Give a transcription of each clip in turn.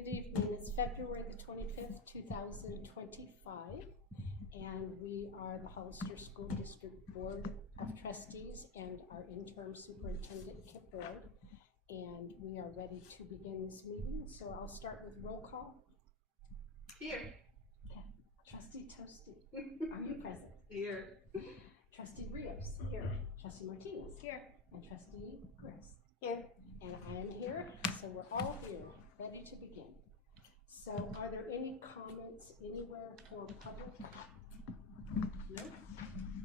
Good evening. It's February the 25th, 2025, and we are the Hollister School District Board of Trustees and our interim superintendent, Kip Ward, and we are ready to begin this meeting. So I'll start with roll call. Here. Okay. Trustee Toasty, are you present? Here. Trustee Rios, here. Trustee Martinez, here. And Trustee Chris, here. And I am here, so we're all here, ready to begin. So are there any comments anywhere for public? No?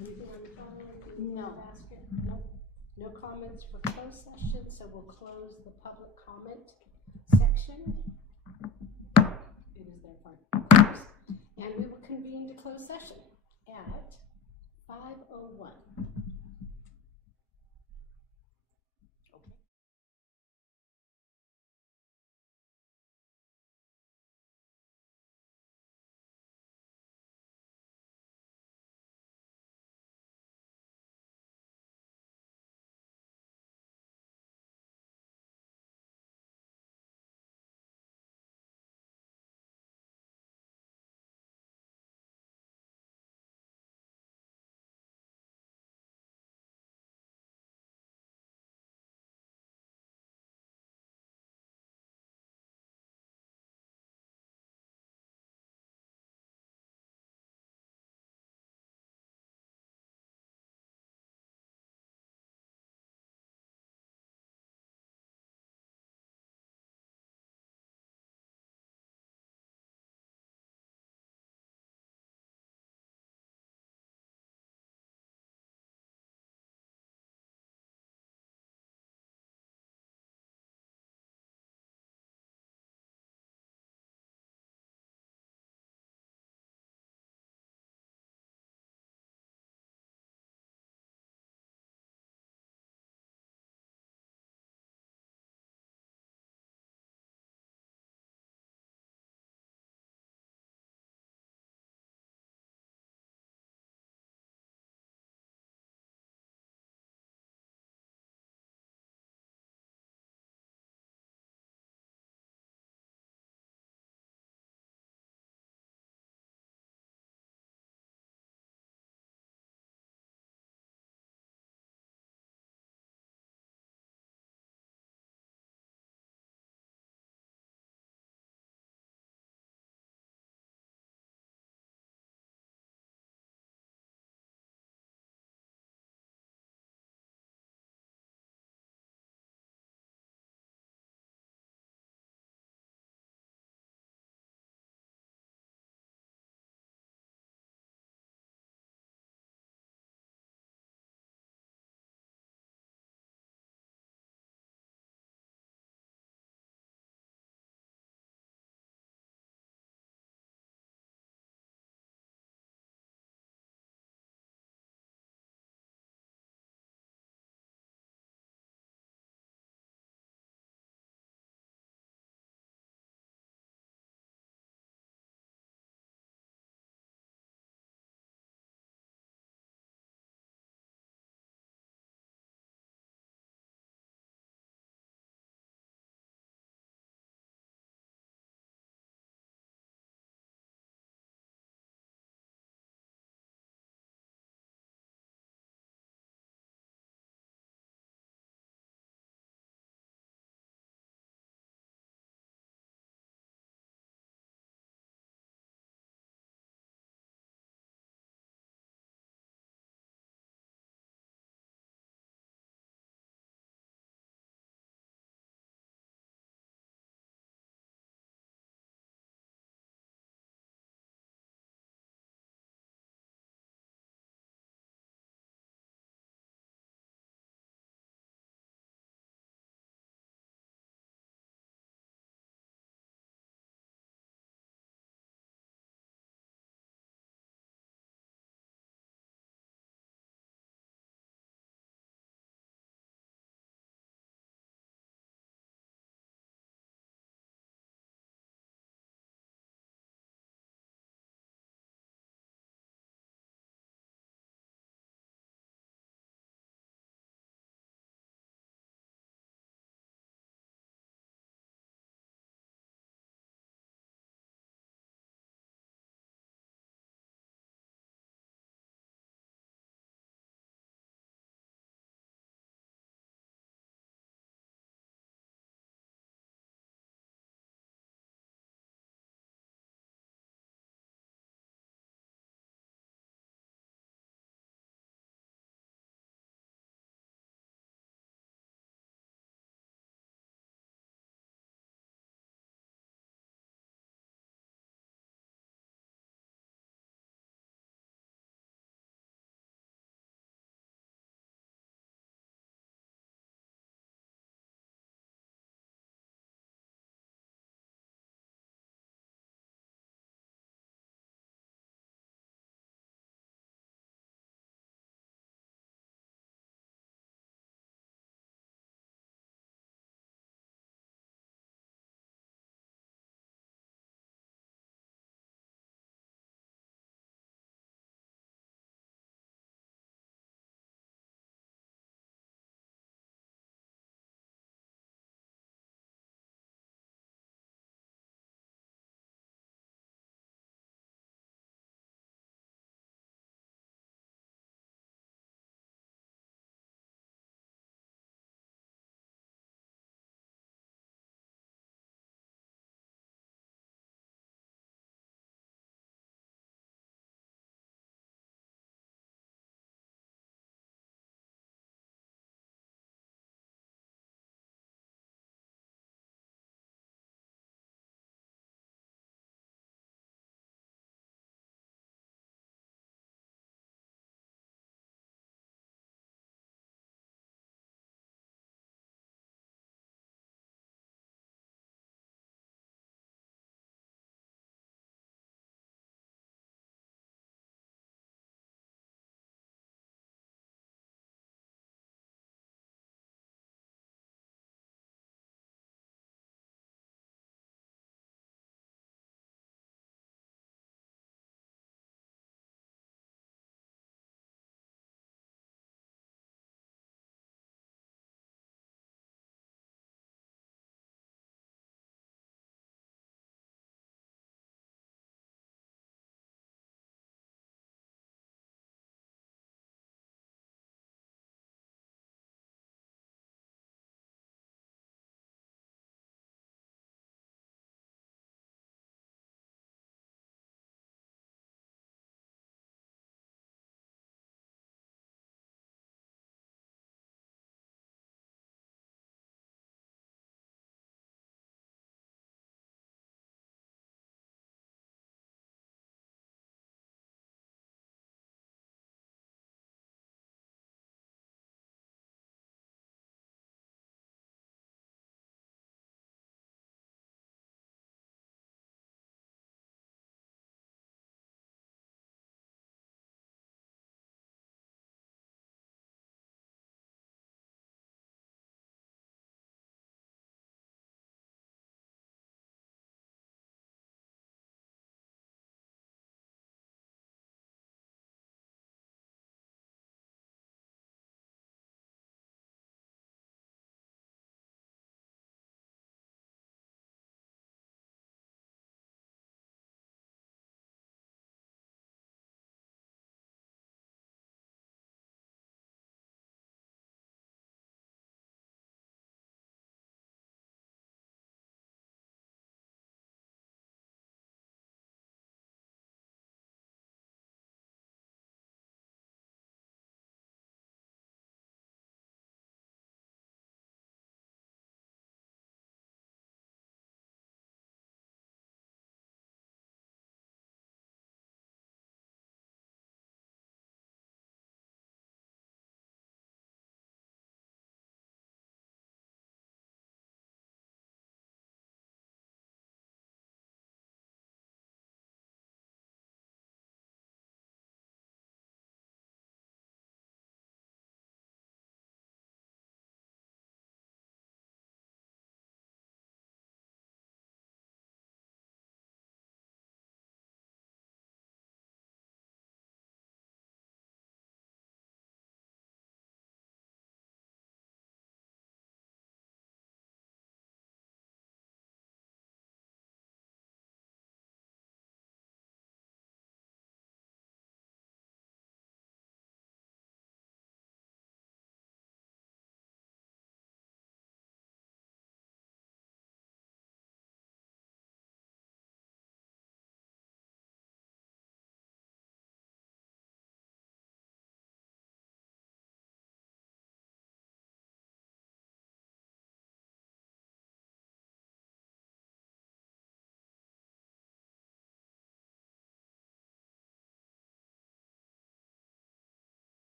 Anything on the phone? Anything in the basket? No. No comments for closed session, so we'll close the public comment section. It is there for close. And we will convene to closed session at 5:01.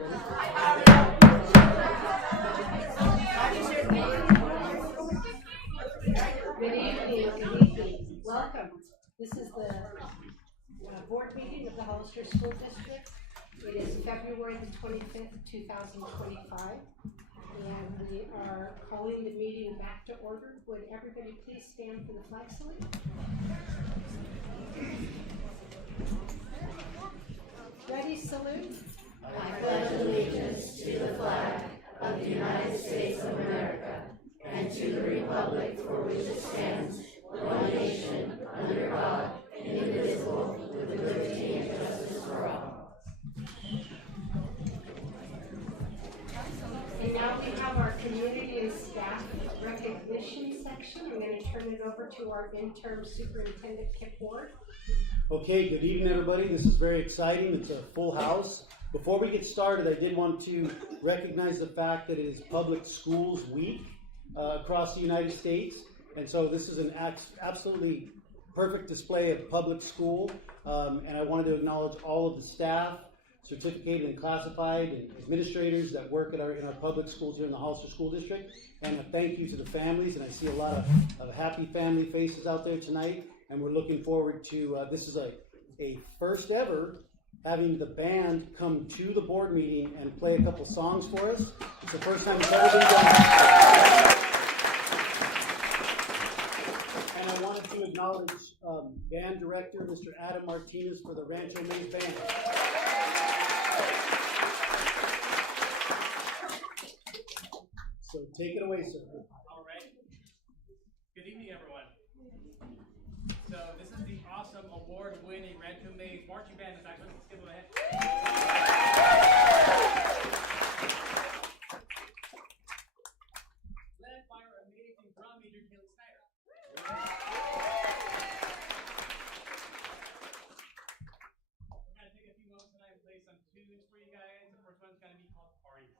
Good evening, good evening. Welcome. This is the board meeting of the Hollister School District. It is February the 25th, 2025. And we are calling the meeting back to order. Would everybody please stand for the flag salute? Ready, salute. I pledge allegiance to the flag of the United States of America and to the republic for which it stands, one nation, under God, indivisible, with liberty and justice for all. And now we have our community and staff recognition section. I'm going to turn it over to our interim superintendent, Kip Ward. Okay, good evening, everybody. This is very exciting. It's a full house. Before we get started, I did want to recognize the fact that it is Public Schools Week across the United States. And so this is an absolutely perfect display of public school. And I wanted to acknowledge all of the staff, certificated and classified, and administrators that work in our public schools here in the Hollister School District. And a thank you to the families. And I see a lot of happy family faces out there tonight. And we're looking forward to, this is a first ever, having the band come to the board meeting and play a couple songs for us. It's the first time it's ever been done. And I wanted to acknowledge band director, Mr. Adam Martinez, for the Rancho Mays Band. So take it away, sir. All right. Good evening, everyone. So this is the awesome award-winning Rancho Mays marching band. In fact, let's give them a hand. Led by our amazing drum major, Caleb Snyder. We're gonna take a few moments tonight and play some tunes for you guys. The first one's gonna be called Party.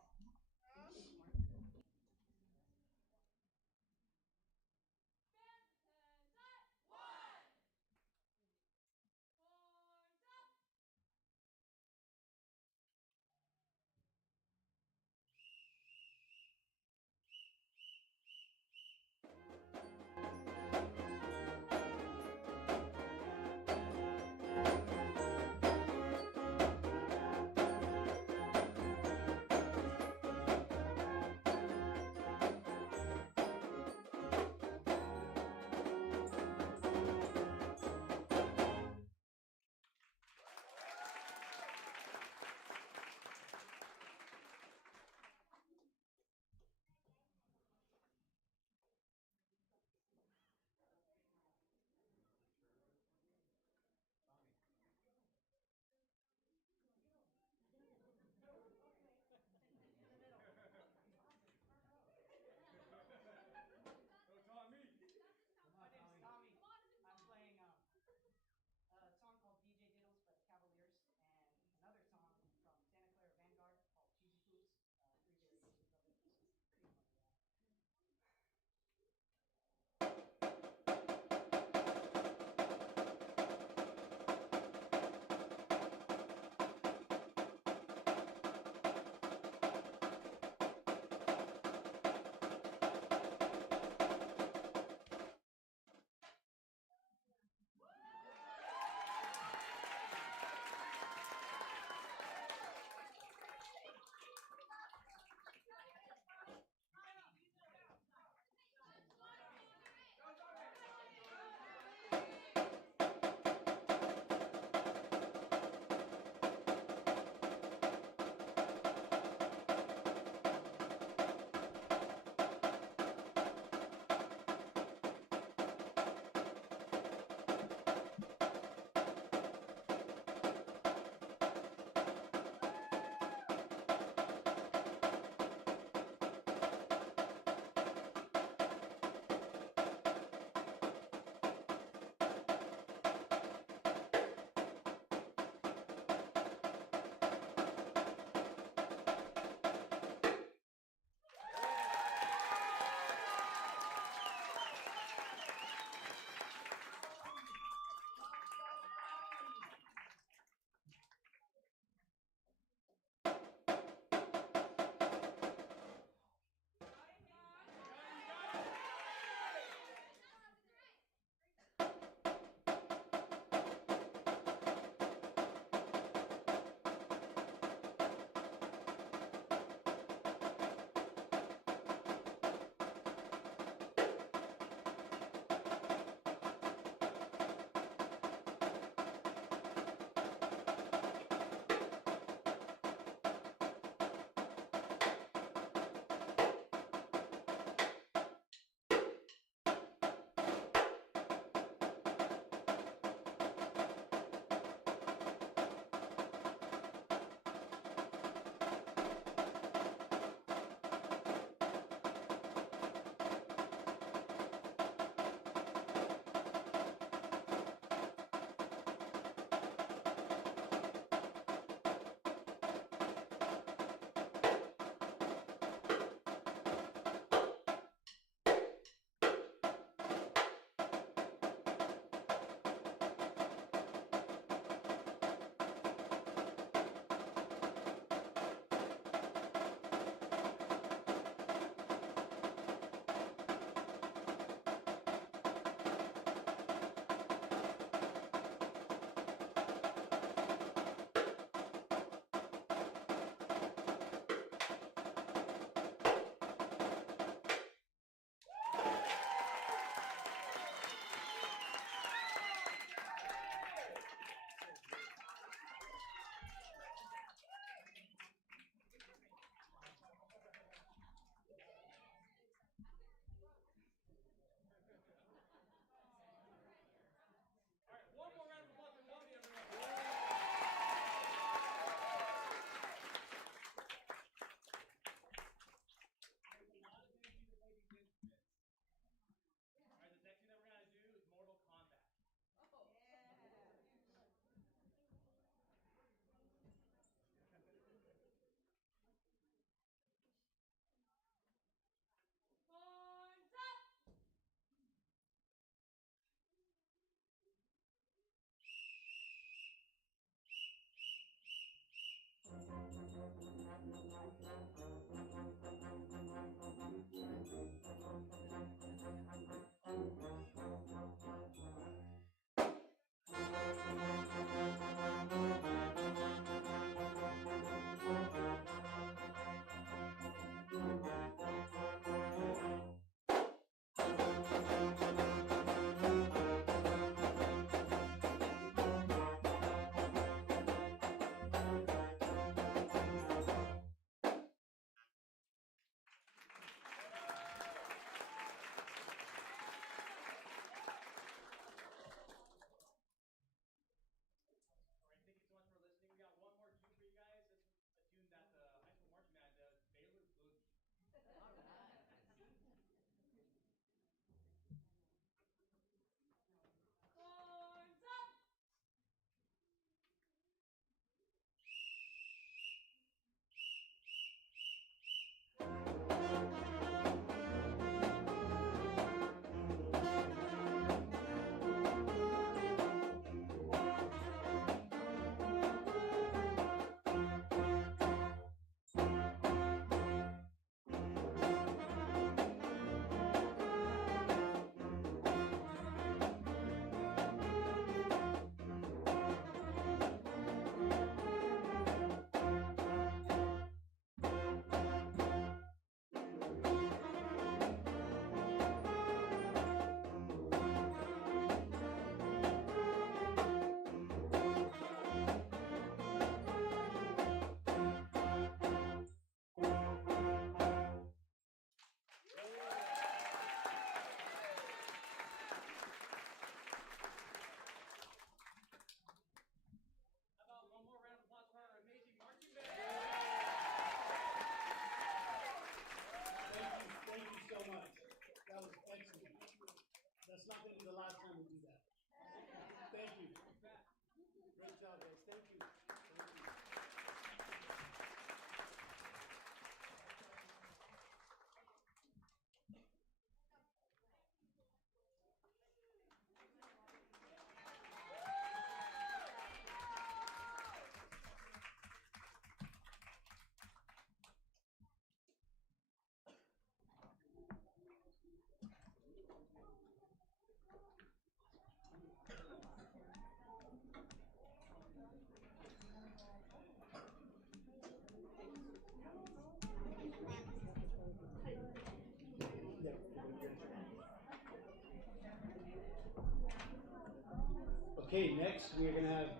Okay, next we're going to have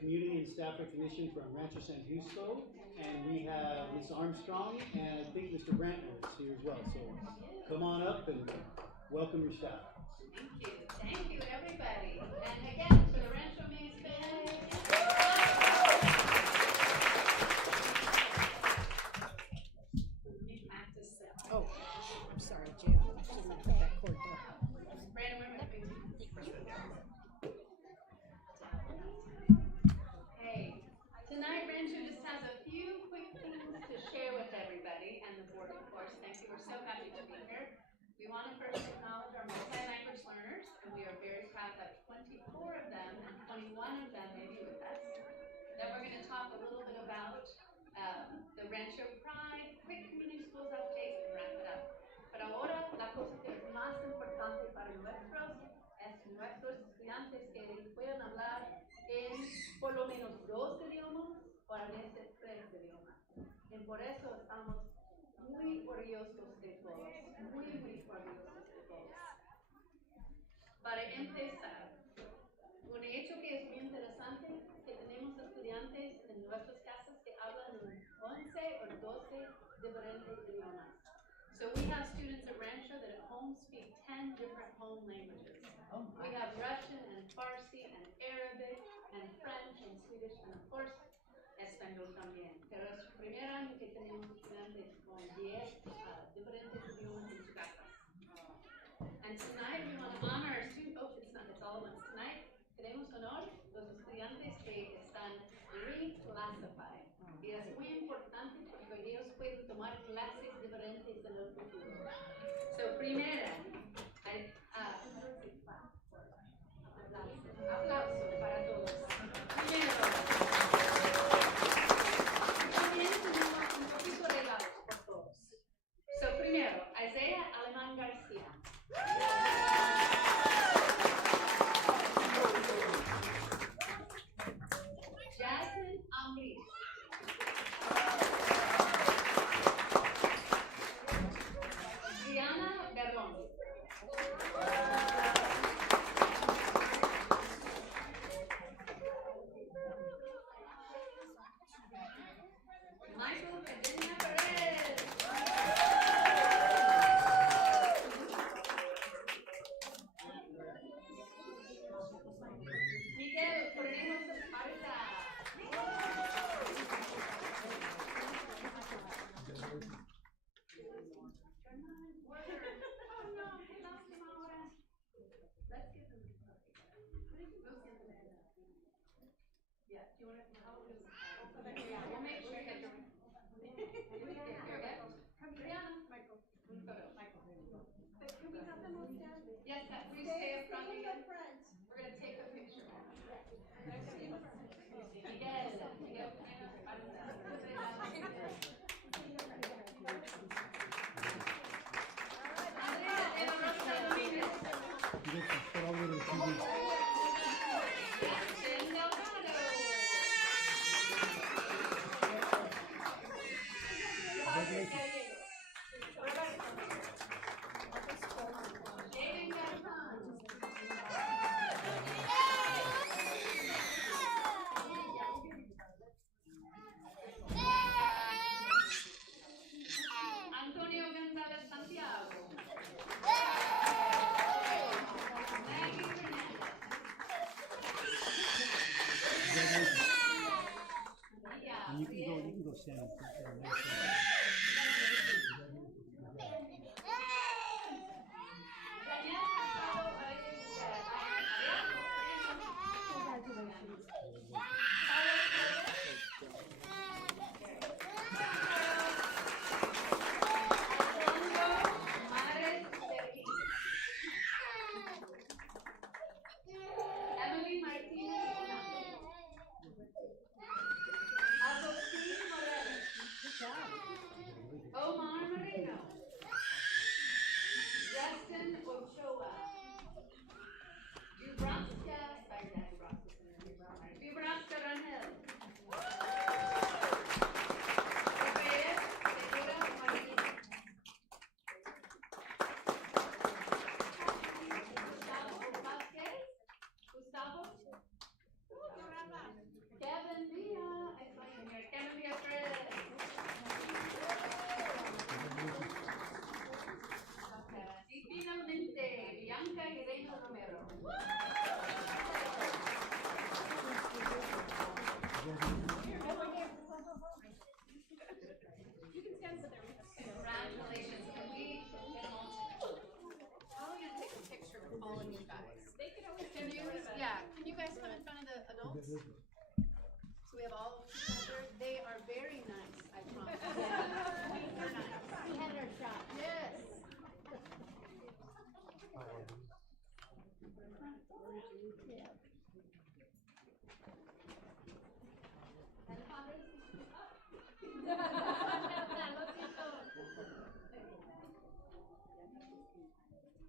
community and staff recognition from Rancho San Justo, and we have Ms. Armstrong, and I think Mr. Brantner is here as well. So come on up and welcome your staff. Thank you, everybody. And again, to the Rancho Maze family. Oh, I'm sorry, Jan. I should have put that cord down. Brandon, where am I? Hey, tonight Rancho just has a few quick things to share with everybody and the board, of course. Thank you. We're so happy to be here. We want to first acknowledge our multi-language learners, and we are very proud that 24 of them and 21 of them may be with us. Then we're going to talk a little bit about the Rancho Pride, quick community schools update, and wrap it up. Pero ahora, la cosa que es más importante para nuestros estudiantes que puedan hablar en por lo menos 2 idiomas o a veces 3 idiomas. Y por eso estamos muy orgullosos de todos, muy orgullosos de todos. Para empezar, un hecho que es muy interesante es que tenemos estudiantes en nuestras casas que hablan 11 o 12 diferentes idiomas. So we have students at Rancho that at home speak 10 different home languages. We have Russian and Farsi and Arabic and French and Swedish and of course Español también. Pero es el primer año que tenemos estudiantes con 10 diferentes idiomas en su casa. And tonight we want to honor our students. Oh, it's all of us. Tonight tenemos honor los estudiantes que están reclassified. Y es muy importante porque ellos pueden tomar clases diferentes en el futuro. So, primera, aplauso para todos. Primero, también tenemos un poquito de regalos por todos. So, primero, Isaiah Alemán García. Jasmine Ambris. Diana Berlón. Michael Virginia Perez. Miguel Correos Esparza. Oh no, I lost him ahora. Let's get them. Yeah, do you want to help us? Yeah, we'll make sure that you're. Brianna, Michael. Michael. Can we have them all stand? Yes, please stay up front again. We're going to take a picture. Miguel. Andrea de la Rosa Domínguez. Jackson Delgado. David Garzón. Antonio González Santiago. Maggie Hernandez. You can go stand up there. Daniel Casado Emily Martinez Hernández. Agustín Morales. Good. So we have all of them out there. They are very nice, I promise. They're nice. We had our shot. Yes.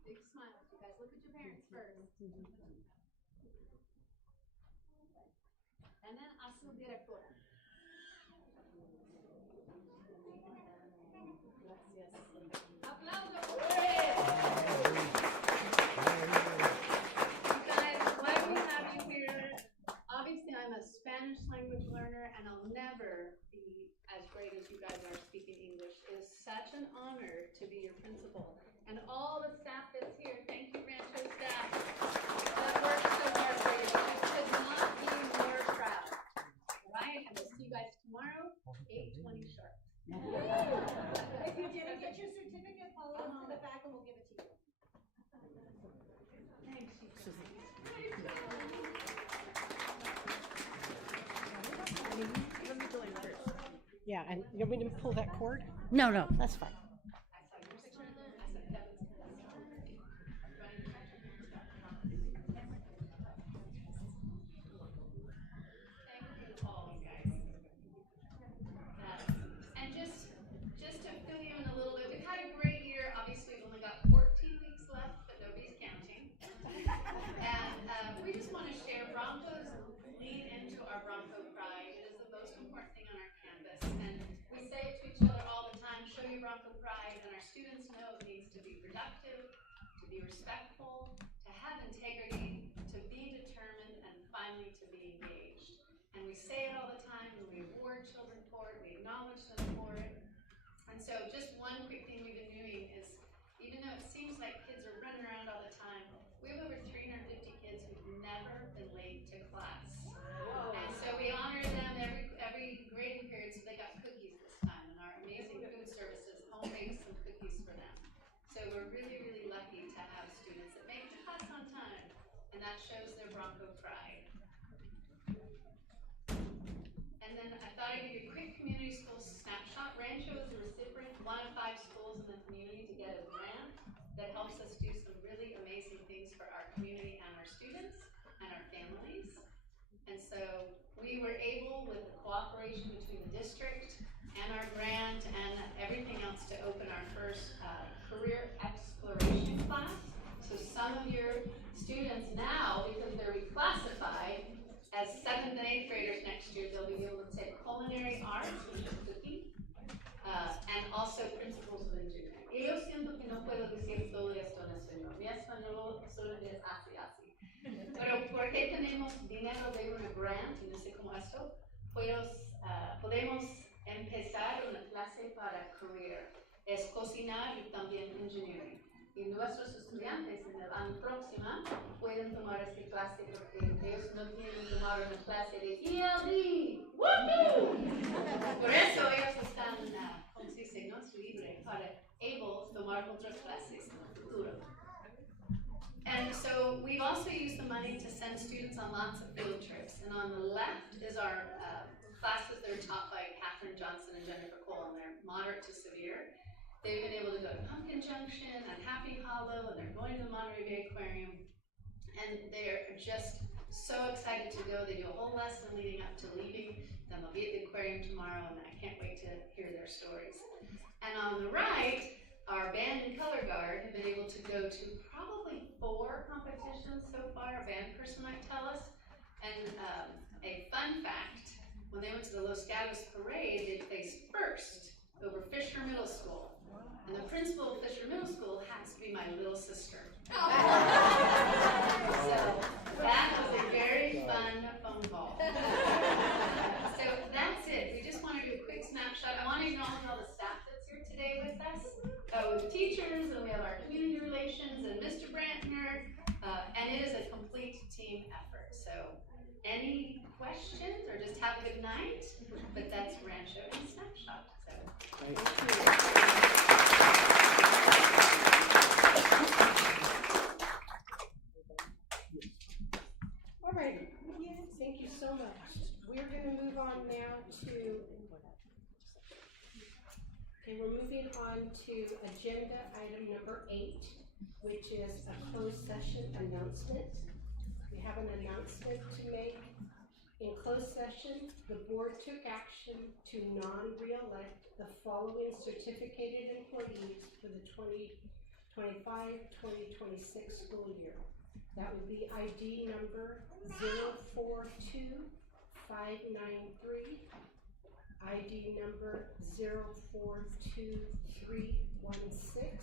Big smiles, you guys. Look at your parents first. And then a su directora. Gracias. Aplausos. You guys, glad we have you here. Obviously, I'm a Spanish language learner, and I'll never be as great as you guys are speaking English. It is such an honor to be your principal. And all the staff that's here, thank you, Rancho staff, that worked so hard for you. I could not be more proud. All right, and we'll see you guys tomorrow, 8:20 sharp. If you didn't get your certificate, follow us to the back and we'll give it to you. Thanks, you guys. Yeah, and you want me to pull that cord? No, no, that's fine. I saw your picture in there, I said, Kevin's Thank you all, you guys. And just to fill you in a little bit, we've had a great year. Obviously, we've only got 14 weeks left, but nobody's counting. And we just want to share Broncos lead into our Bronco pride. It is the most important thing on our campus. And we say it to each other all the time, show your Bronco pride. And our students know it needs to be productive, to be respectful, to have integrity, to be determined, and finally to be engaged. And we say it all the time, and we award children for it, we acknowledge them for it. And so just one quick thing we've been doing is, even though it seems like kids are running around all the time, we have over 350 kids who've never been late to class. And so we honor them every grading period, so they got cookies this time, and our amazing food services home makes some cookies for them. So we're really, really lucky to have students that make the class on time, and that shows their Bronco pride. And then I thought I'd give you a quick community school snapshot. Rancho is the recipient, one of 5 schools in the community to get a grant that helps us do some really amazing things for our community and our students and our families. And so we were able, with the cooperation between the district and our grant and everything else, to open our first career exploration class. So some of your students now, because they're reclassified as 7th and 8th graders next year, they'll be able to take culinary arts, which is cooking, and also principles of engineering. Y yo siento que no puedo decir todo esto en español. Mi español solo es así. Pero ¿por qué tenemos dinero de una grant y no sé cómo esto? Podemos empezar una clase para career. Es cocinar y también engineering. Y nuestros estudiantes en el año próximo pueden tomar esta clase porque ellos no tienen que tomar una clase de ELD. ¡Woohoo! Por eso ellos están, como se dice, no es libre, para able tomar otras clases en el futuro. And so we've also used the money to send students on lots of field trips. And on the left is our classes that are taught by Catherine Johnson and Jennifer Cole, and they're moderate to severe. They've been able to go to Pumpkin Junction and Happy Hollow, and they're going to the Monterey Bay Aquarium. And they're just so excited to go. They do a whole lesson leading up to leaving. Then they'll be at the aquarium tomorrow, and I can't wait to hear their stories. And on the right, our band and color guard have been able to go to probably 4 competitions so far. A band person might tell us. And a fun fact, when they went to the Los Gatos Parade, they placed first over Fisher Middle School. And the principal of Fisher Middle School has to be my little sister. So that was a very fun phone call. So that's it. We just want to do a quick snapshot. I want to acknowledge all the staff that's here today with us. With teachers, and we have our community relations, and Mr. Brantner, and it is a complete team effort. So any questions, or just have a good night? But that's Rancho in a snapshot. So thank you. All right, thank you so on to agenda item number 8, which is a closed session announcement. We have an announcement to make. In closed session, the board took action to non-reelect the following certificated employees for the 2025-2026 school year. That would be ID number 042593, ID number 042316,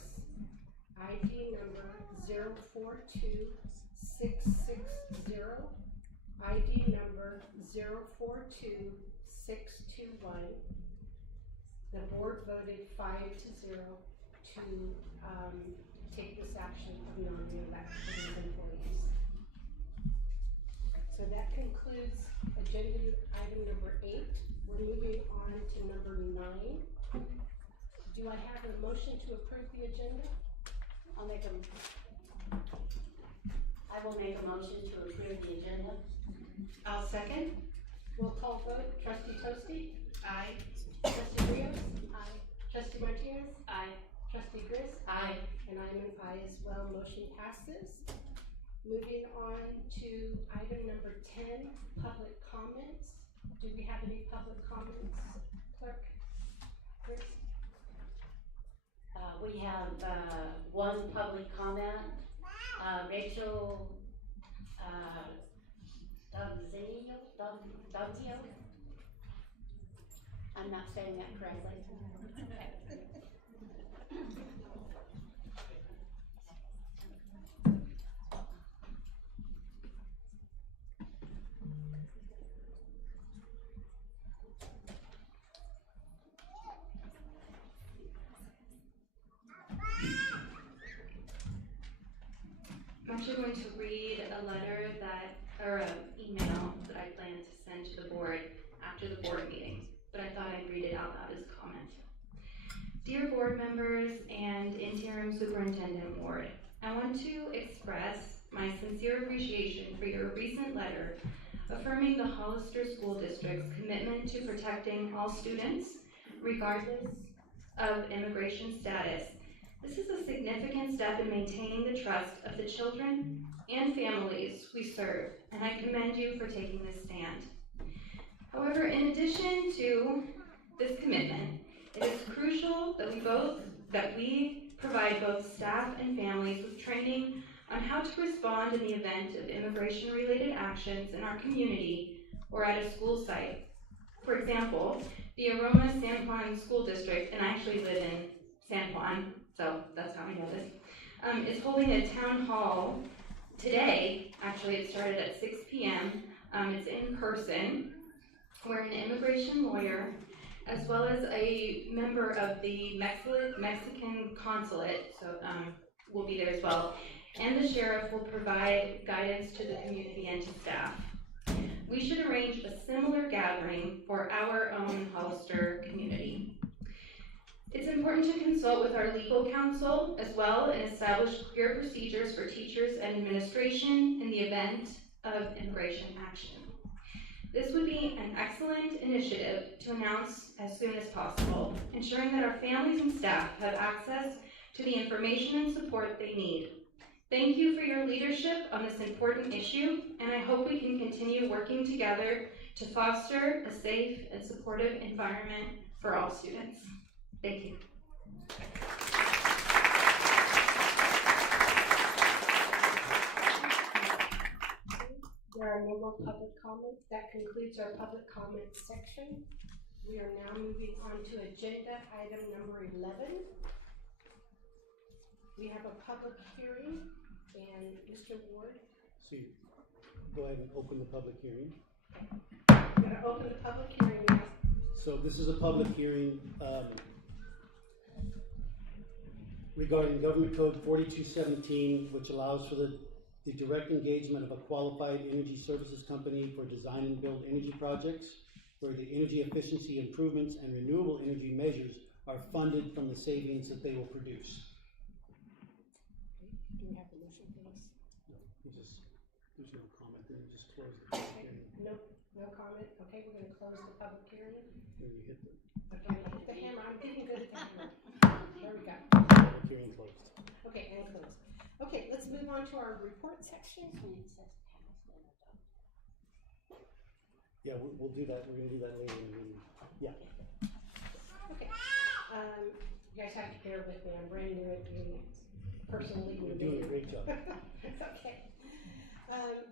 ID number 042660, ID number 042621. The board voted 5-0 to take this action of non-reelection of these employees. So that concludes agenda item number 8. We're moving on to number 9. Do I have a motion to approve the agenda? I will make a motion to approve the agenda. I'll second. Roll call vote. Trustee Toasty? Aye. Trustee Rios? Aye. Trustee Martinez? Aye. Trustee Gris? Aye. And I'm an aye as well. Motion passes. Moving on to item number 10, public comments. Do we have any public comments, clerk? Gris? We have one public comment. Rachel Dovzio. I'm not saying that correctly. I'm actually going to read a letter or an email that I plan to send to the board after the board meeting, but I thought I'd read it out loud as a comment. Dear board members and Interim Superintendent Ward, I want to express my sincere appreciation for your recent letter affirming the Hollister School District's commitment to protecting all students, regardless of immigration status. This is a significant step in maintaining the trust of the children and families we serve, and I commend you for taking this stand. However, in addition to this commitment, it is crucial that we provide both staff and families with training on how to respond in the event of immigration-related actions in our community or at a school site. For example, the Aroma San Juan School District, and I actually live in San Juan, so that's how I know this, is holding a town hall today. Actually, it started at 6 p.m. It's in person, where an immigration lawyer, as well as a member of the Mexican consulate, so will be there as well, and the sheriff will provide guidance to the community and to staff. We should arrange a similar gathering for our own Hollister community. It's important to consult with our legal counsel as well and establish clear procedures for teachers and administration in the event of immigration action. This would be an excellent initiative to announce as soon as possible, ensuring that our families and staff have access to the information and support they need. Thank you for your leadership on this important issue, and I hope we can continue working together to foster a safe and supportive environment for all students. Thank you. There are no more public comments. That concludes our public comment section. We are now moving on to agenda item number 11. We have a public hearing, and Mr. Ward, So you go ahead and open the public hearing. I'm going to open the public hearing now. So this is a public hearing regarding Government Code 4217, which allows for the direct engagement of a qualified energy services company for design and build energy projects, where the energy efficiency improvements and renewable energy measures are funded from the savings that they will produce. Do we have the motion for this? No, there's no comment, then you just close the public hearing. No comment. Okay, we're going to close the public hearing. Then you hit the, Okay, hit the hammer. I'm getting good at the hammer. Okay, and closed. Okay, let's move on to our report section. Yeah, we'll do that. We're gonna do that later in the meeting. Yeah. Okay, you guys have to bear with me, I'm brand new at being personally. You're doing a great job. Okay.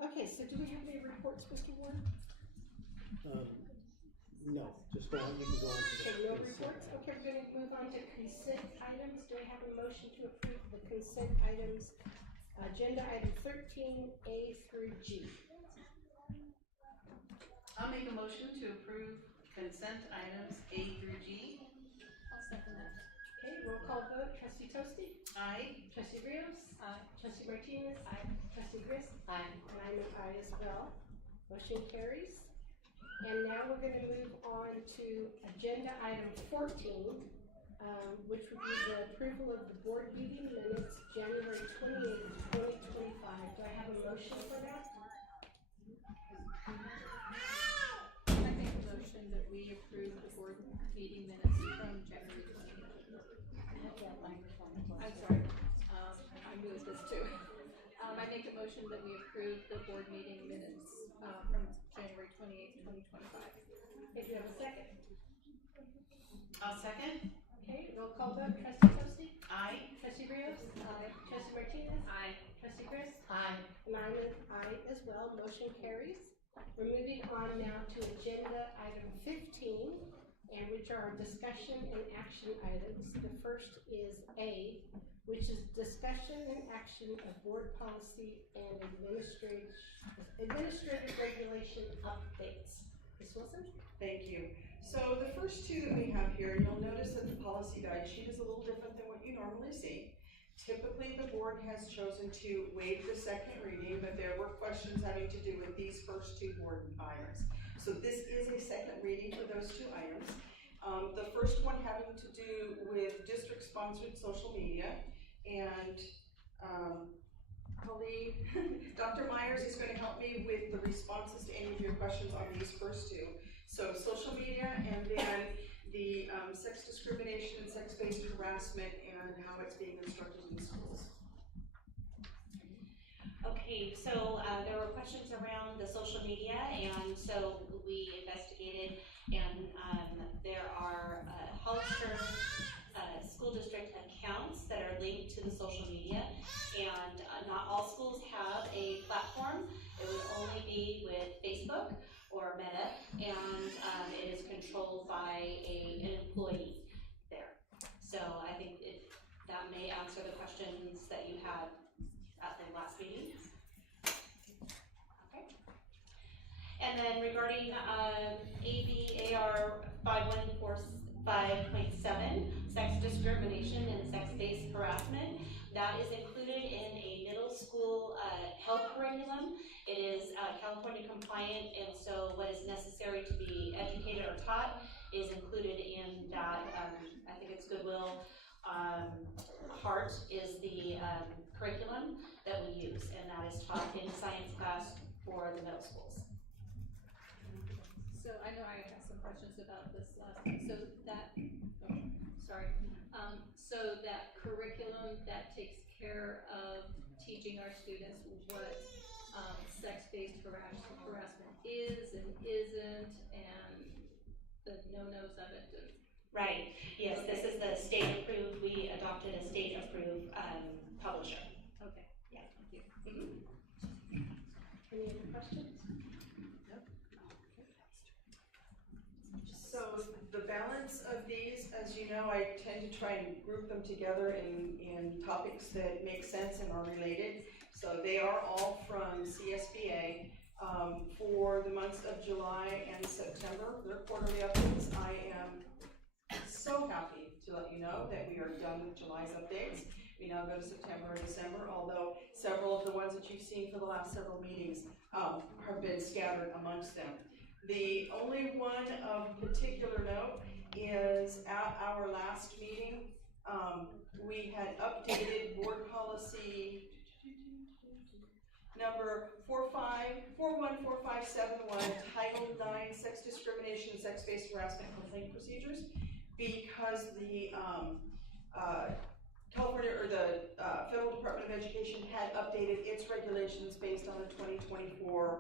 Okay, so do we have any reports, Mr. Ward? No, just go on, you can go on to the. Okay, no reports? Okay, we're gonna move on to consent items. Do I have a motion to approve the consent items, agenda item 13A through G? I'll make a motion to approve consent items A through G. I'll second that. Okay, roll call vote, trustee Toasty? Aye. Trustee Rios? Aye. Trustee Martinez? Aye. Trustee Grist? Aye. And I'm an aye as well. Motion carries. And now we're gonna move on to agenda item 14, which would be the approval of the board meeting minutes, January 28th, 2025. Do I have a motion for that? I make a motion that we approve the board meeting minutes from January 20th. I'm sorry, I moved this too. I make a motion that we approve the board meeting minutes, from January 28th, 2025. If you have a second. I'll second. Okay, roll call vote, trustee Toasty? Aye. Trustee Rios? Aye. Trustee Martinez? Aye. Trustee Grist? Aye. And I'm an aye as well, motion carries. We're moving on now to agenda item 15, and which are our discussion and action items. The first is A, which is discussion and action of board policy and administrative regulation updates. Ms. Wilson? Thank you. So the first two that we have here, you'll notice that the policy guide sheet is a little different than what you normally see. Typically, the board has chosen to waive the second reading, but there were questions having to do with these first two board items. So this is a second reading for those two items. The first one having to do with district-sponsored social media, and Holly, Dr. Myers is going to help me with the responses to any of your questions on these first two. So social media, and then the sex discrimination and sex-based harassment and how it's being instructed in schools. Okay, so there were questions around the social media, and so we investigated, and there are Hollister school district accounts that are linked to the social media, and not all schools have a platform. It would only be with Facebook or Meta, and it is controlled by an employee there. So I think that may answer the questions that you had at the last meeting. Okay. And then regarding ABAR 5145.7, sex discrimination and sex-based harassment, that is included in a middle school health curriculum. It is California compliant, and so what is necessary to be educated or taught is included in that. I think it's Goodwill. HEART is the curriculum that we use, and that is taught in science class for the middle schools. So I know I have some questions about this last one. So that, so that curriculum that takes care of teaching our students what sex-based harassment is and isn't, and the no-nos of it. Right, yes, this is the state approved, we adopted a state approved publisher. Okay. Yeah. Thank you. Any other questions? So the balance of these, as you know, I tend to try and group them together in topics that make sense and are related. So they are all from CSBA. For the months of July and September, their quarterly updates, I am so happy to let you know that we are done with July's updates. We now go to September and December, although several of the ones that you've seen for the last several meetings have been scattered amongst them. The only one of particular note is at our last meeting, we had updated board policy number 414571, Title IX, Sex Discrimination, Sex-Based Harassment Complaint Procedures, because the California, or the Federal Education had updated its regulations based on the 2024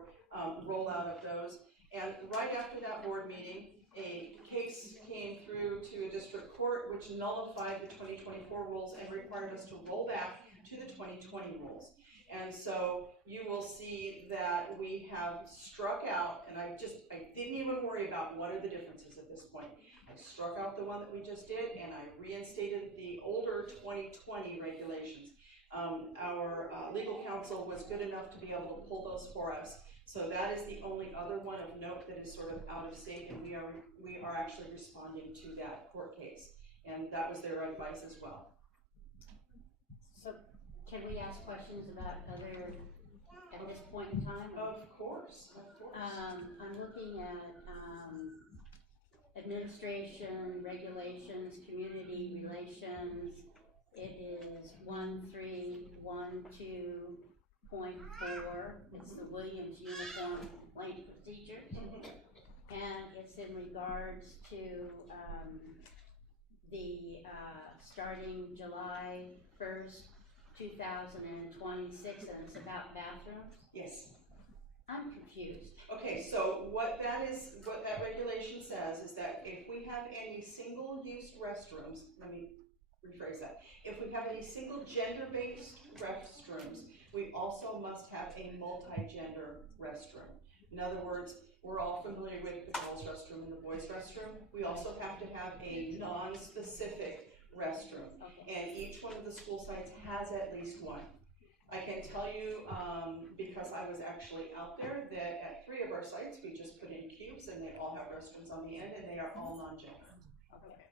rollout of those. And right after that board meeting, a case came through to a district court which nullified the 2024 rules and required us to roll back to the 2020 rules. And so you will see that we have struck out, and I didn't even worry about what are the differences at this point. I struck out the one that we just did, and I reinstated the older 2020 regulations. Our legal counsel was good enough to be able to pull those for us. So that is the only other one of note that is sort of out of state, and we are actually responding to that court case. And that was their advice as well. So can we ask questions about other, at this point in time? Of course, of course. I'm looking at administration, regulations, community relations. It is 1312.4. It's the Williams Uniform Complaint Procedures. And it's in regards to the starting July 1st, 2026, and it's about bathrooms. Yes. I'm confused. Okay, so what that regulation says is that if we have any single-use restrooms, let me rephrase that. If we have any single gender-based restrooms, we also must have a multi-gender restroom. In other words, we're all familiar with the girls' restroom and the boys' restroom. We also have to have a non-specific restroom. Okay. And each one of the school sites has at least one. I can tell you, because I was actually out there, that at 3 of our sites, we just put in cubes and they all have restrooms on the end and they are all non-gender. Okay.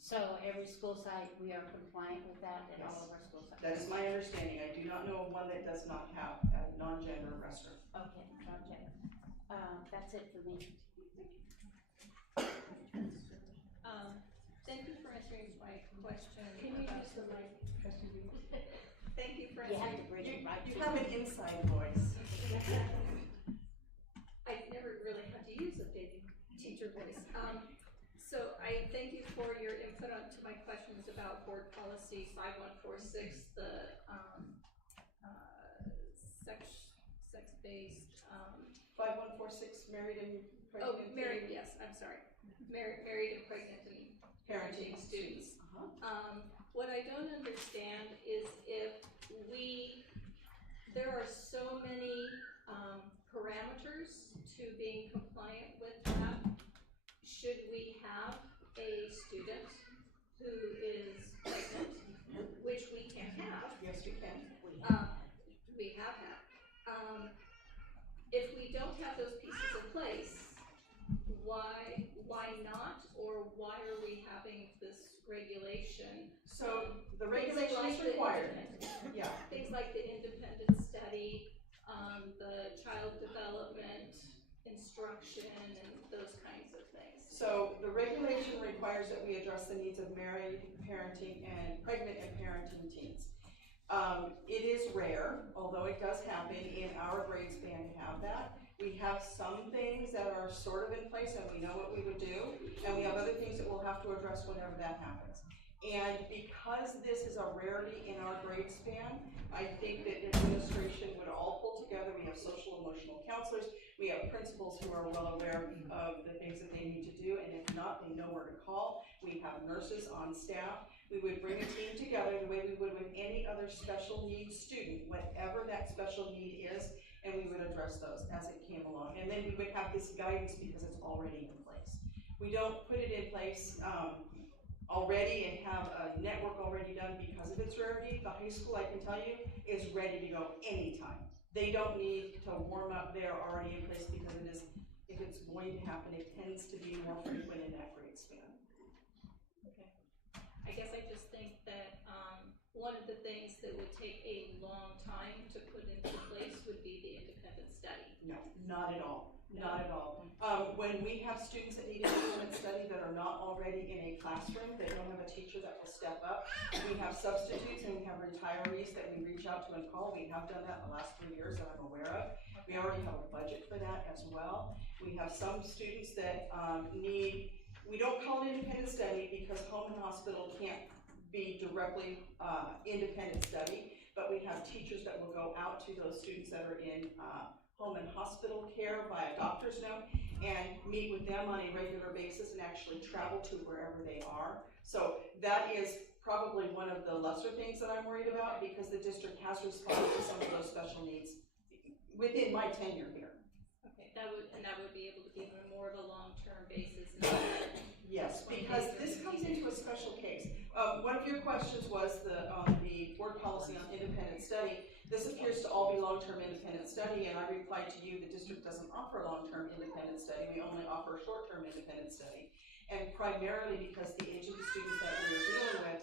So every school site, we are compliant with that at all of our school sites? That is my understanding. I do not know of one that does not have a non-gender restroom. Okay, okay. That's it for me. Thank you for answering my question. Can you use the mic, Trustee Reed? Thank you for You have answering. to bring it right You to have an inside voice. I've never really had to use a big teacher voice. So I thank you for your input on to my questions about board policy 5146, the sex-based. 5146, married and pregnant. Oh, married. Yes, I'm sorry. Married and pregnant and parenting students. What I don't understand is if there are so many parameters to being compliant with that, should we have a student who is pregnant, which we can have? Yes, we can. We have had. If we don't have those pieces in place, why not, or why are we having this regulation? So the regulation is required. Yeah. Things like the independent study, the child development instruction, and those kinds of things. So the regulation requires that we address the needs of married, parenting, and pregnant and parenting teens. It is rare, although it does happen in our grade span to have that. We have some things that are sort of in place and we know what we would do, and we have other things that we'll have to address whenever that happens. And because this is a rarity in our grade span, I think that administration would all pull together. We have social emotional counselors, we have principals who are well aware of the things that they need to do, and if not, they know where to call. We have nurses on staff. We would bring a team together the way we would with any other special needs student, whatever that special need is, and we would address those as it came along. And then we would have this guidance because it's already in place. We don't put it in place already and have a network already done because of its rarity. The high school, I can tell you, is ready to go anytime. They don't need to warm up, they are already in place because it is, if it's going to happen, it tends to be more frequent in that grade span. Okay. I guess I just think that one of the things that would take a long time to put into place would be the independent study. No, not at all. Not at all. When we have students that need independent study that are not already in a classroom, they don't have a teacher that will step up. We have substitutes and we have retirees that we reach out to and call. We have done that the last 3 years that I'm aware of. We already have a budget for that as well. We have some students that we don't call it independent study because home and hospital can't be directly independent study. but we have teachers that will go out to those students that are in home and hospital care by a doctor's note and meet with them on a regular basis and actually travel to wherever they are. So that is probably one of the lesser things that I'm worried about, because the district has responded to some of those special needs within my tenure here. Okay, that would be able to be on more of a long-term basis. Not Yes, because this comes into a special case. One of your questions was the board policy on independent study. This appears to all be long-term independent study, and I replied to you, the district doesn't offer long-term independent study, we only offer short-term independent study. And primarily because the age of the students that we're dealing with,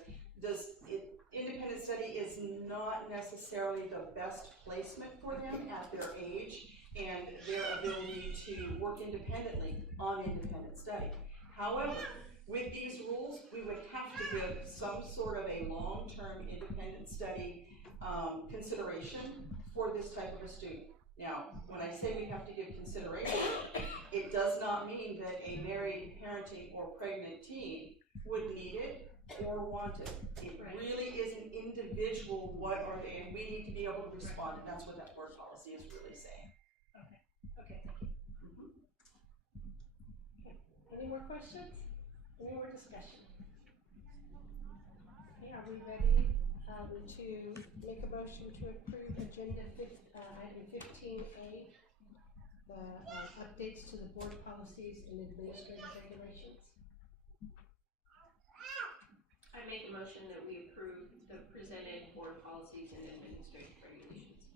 independent study is not necessarily the best placement for them at their age and their ability to work independently on independent study. However, with these rules, we would have to give some sort of a long-term independent study consideration for this type of a student. Now, when I say we have to give consideration, it does not mean that a married, parenting, or pregnant teen would need it or want it. It really is an individual, what are they, and we need to be able to respond, and that's what that board policy is really saying. Okay, thank you. Any more questions? Any more discussion? Okay, are we ready to make a motion to approve agenda item 15A, the updates to the board policies and administrative regulations? I make a motion that we approve the presented board policies and administrative regulations.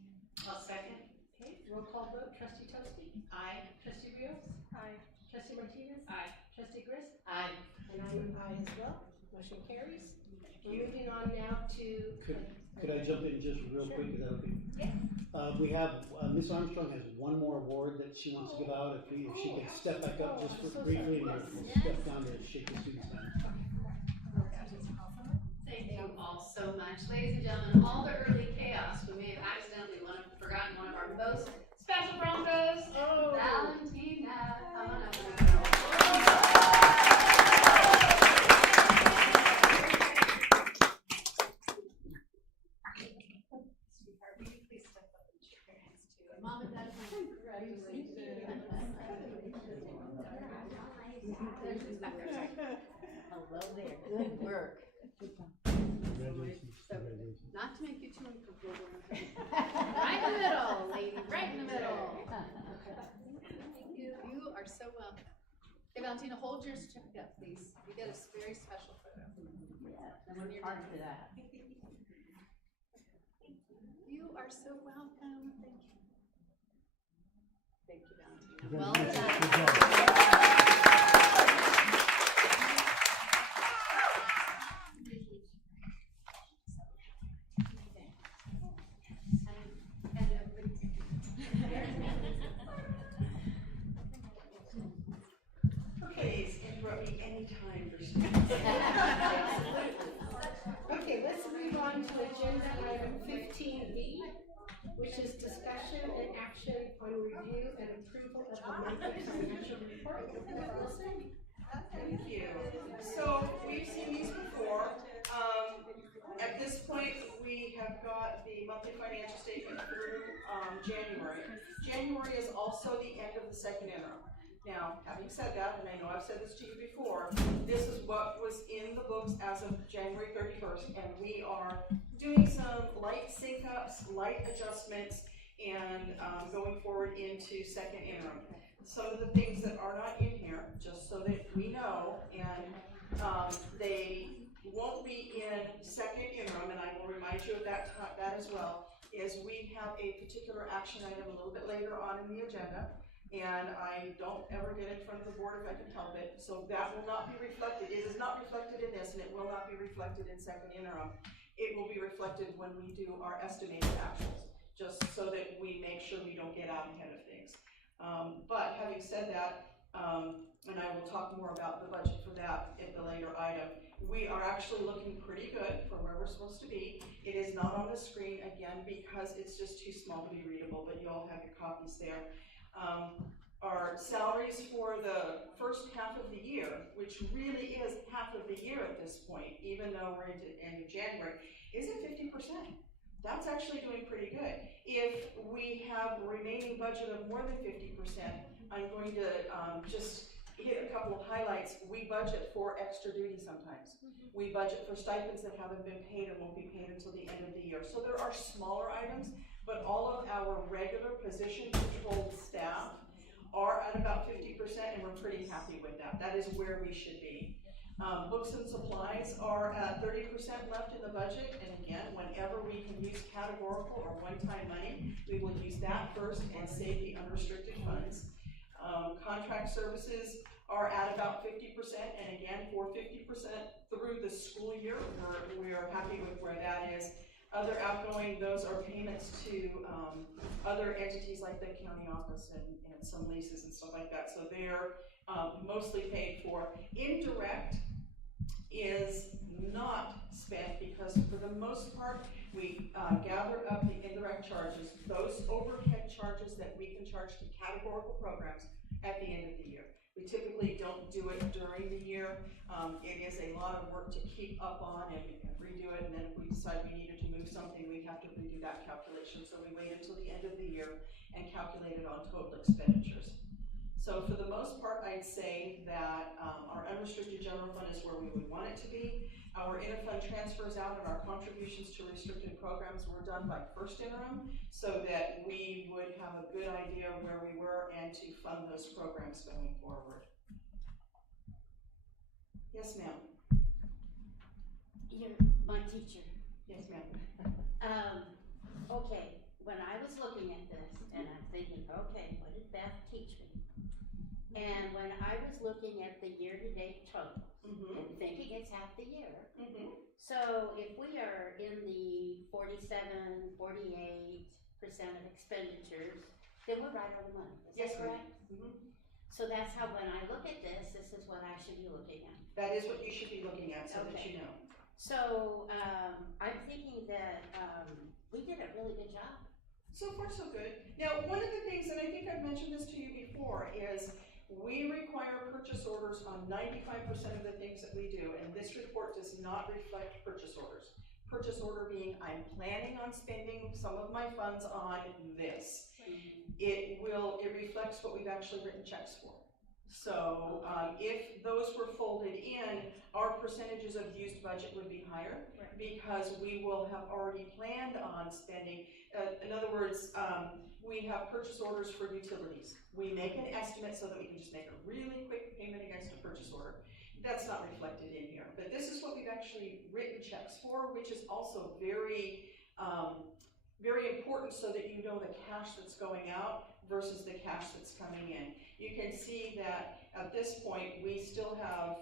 I'll second. Okay, roll call vote. Trustee Tosti? Aye. Trustee Rios? Aye. Trustee Martinez? Aye. Trustee Grist? Aye. And I'm an aye as well. Motion carries. We're moving on now to. Could I jump in just real quick? Is that okay? Yeah. We have, Ms. Armstrong has one more award that she wants to give out. If she could step back up just for briefly and we'll step down to shake the student's hand. Thank you all so much. Ladies and gentlemen, all the early chaos, we may have accidentally forgotten one of our most special Broncos, Valentina. Come on up. Sweetheart, will you please step up and shake your hands too? And Mom and Dad, congratulations. Hello there. Good work. Congratulations. Congratulations. Not to make you too uncomfortable. Right in the middle, lady, right in the middle. You are so welcome. Hey, Valentina, hold your certificate up, please. We get a very special photo. Yeah, and we're part of that. You are so welcome. Thank you. Thank you, Valentina. Congratulations. Well Good done. job. Please interrupt me anytime for students. Okay, let's move on to agenda item 15B, which is discussion and action on review and approval of the monthly financial report. Thank you. So we've seen these before. At this point, we have got the monthly financial statement through January. January is also the end of the second interim. Now, having said that, and I know I've said this to you before, this is what was in the books as of January 31st, and we are doing some light sync-ups, light adjustments, and going forward into second interim. Some of the things that are not in here, just so that we know, and they won't be in second interim, and I will remind you of that as well, is we have a particular action item a little bit later on in the agenda. And I don't ever get in front of the board if I can help it, so that will not be reflected. It is not reflected in this, and it will not be reflected in second interim. It will be reflected when we do our estimated actuals, just so that we make sure we don't get out ahead of things. But having said that, and I will talk more about the budget for that at the later item, we are actually looking pretty good for where we're supposed to be. It is not on the screen, again, because it's just too small to be readable, but you all have your copies there. Our salaries for the first half of the year, which really is half of the year at this point, even though we're into end of January, is at 50%. that's actually doing pretty good. If we have a remaining budget of more than 50%, I'm going to just hit a couple of highlights. We budget for extra duty sometimes. We budget for stipends that haven't been paid and won't be paid until the end of the year. So there are smaller items, but all of our regular position controlled staff are at about 50%, and we're pretty happy with that. That is where we should be. Books and supplies are at 30% left in the budget, and again, whenever we can use categorical or one-time money, we will use that first and save the unrestricted funds. Contract services are at about 50%, and again, for 50% through the school year, we are happy with where that is. Other outgoing, those are payments to other entities like the county office and some leases and stuff like that. So they're mostly paid for. Indirect is not spent because for the most part, we gather up the indirect charges, those overhead charges that we can charge to categorical programs at the end of the year. We typically don't do it during the year. It is a lot of work to keep up on and redo it, and then if we decide we needed to move something, we have to redo that calculation. So we wait until the end of the year and calculate it on total expenditures. So for the most part, I'd say that our unrestricted general fund is where we would want it to be. Our interfund transfers out and our contributions to restricted programs were done by first interim so that we would have a good idea of where we were and to fund those programs going forward. Yes, ma'am. You're my teacher. Yes, ma'am. Okay, when I was looking at this and I'm thinking, okay, what did Beth teach me? And when I was looking at the year-to-date totals and thinking it's half the year, so if we are in the 47, 48% of expenditures, then we're right on the money. Is that correct? So that's how when I look at this is what I should be looking at. That is what you should be looking at so that you know. So I'm thinking that we did a really good job. So far, so good. Now, one of the things, and I think I've mentioned this to you before, is we require purchase orders on 95% of the things that we do, and this report does not reflect purchase orders. Purchase order being, I'm planning on spending some of my funds on this. It reflects what we've actually written checks for. So if those were folded in, our percentages of used budget would be higher because we will have already planned on spending. In other words, we have purchase orders for utilities. We make an estimate so that we can just make a really quick payment against a purchase order. That's not reflected in here, but this is what we've actually written checks for, which is also very, very important so that you know the cash that's going out versus the cash that's coming in. You can see that at this point, we still have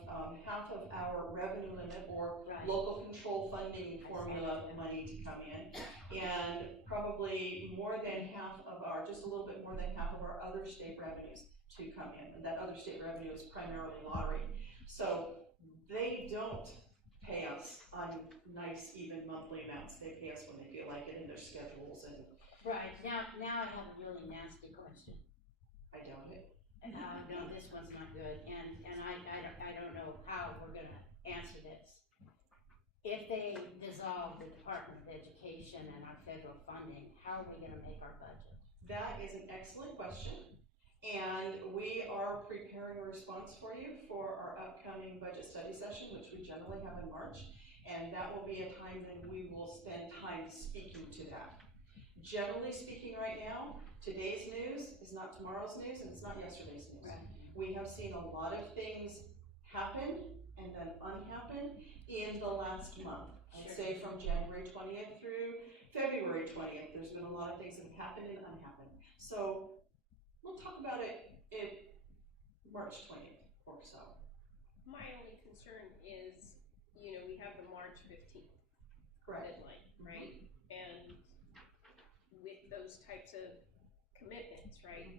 half of our revenue limit or local control funding formula money to come in, and probably more than half of our, just a little bit more than half of our other state revenues to come in. And that other state revenue is primarily lottery. So they don't pay us on nice, even monthly amounts. They pay us when they feel like it in their schedules. And Right, now I have a really nasty question. I doubt it. No, this one's not good, and I don't know how we're gonna answer this. If they dissolve the Department of Education and our federal funding, how are we gonna make our budget? That is an excellent question, and we are preparing a response for you for our upcoming budget study session, which we generally have in March, and that will be a time that we will spend time speaking to that. Generally speaking right now, today's news is not tomorrow's news and it's not yesterday's news. Right. We have seen a lot of things happen and then unhappen in the last month. I'd say from January 20th through February 20th, there's been a lot of things that have happened and unhappened. So we'll talk about it in March 20th or so. My only concern is, you know, we have the March 15th deadline, right? And with those types of commitments, right?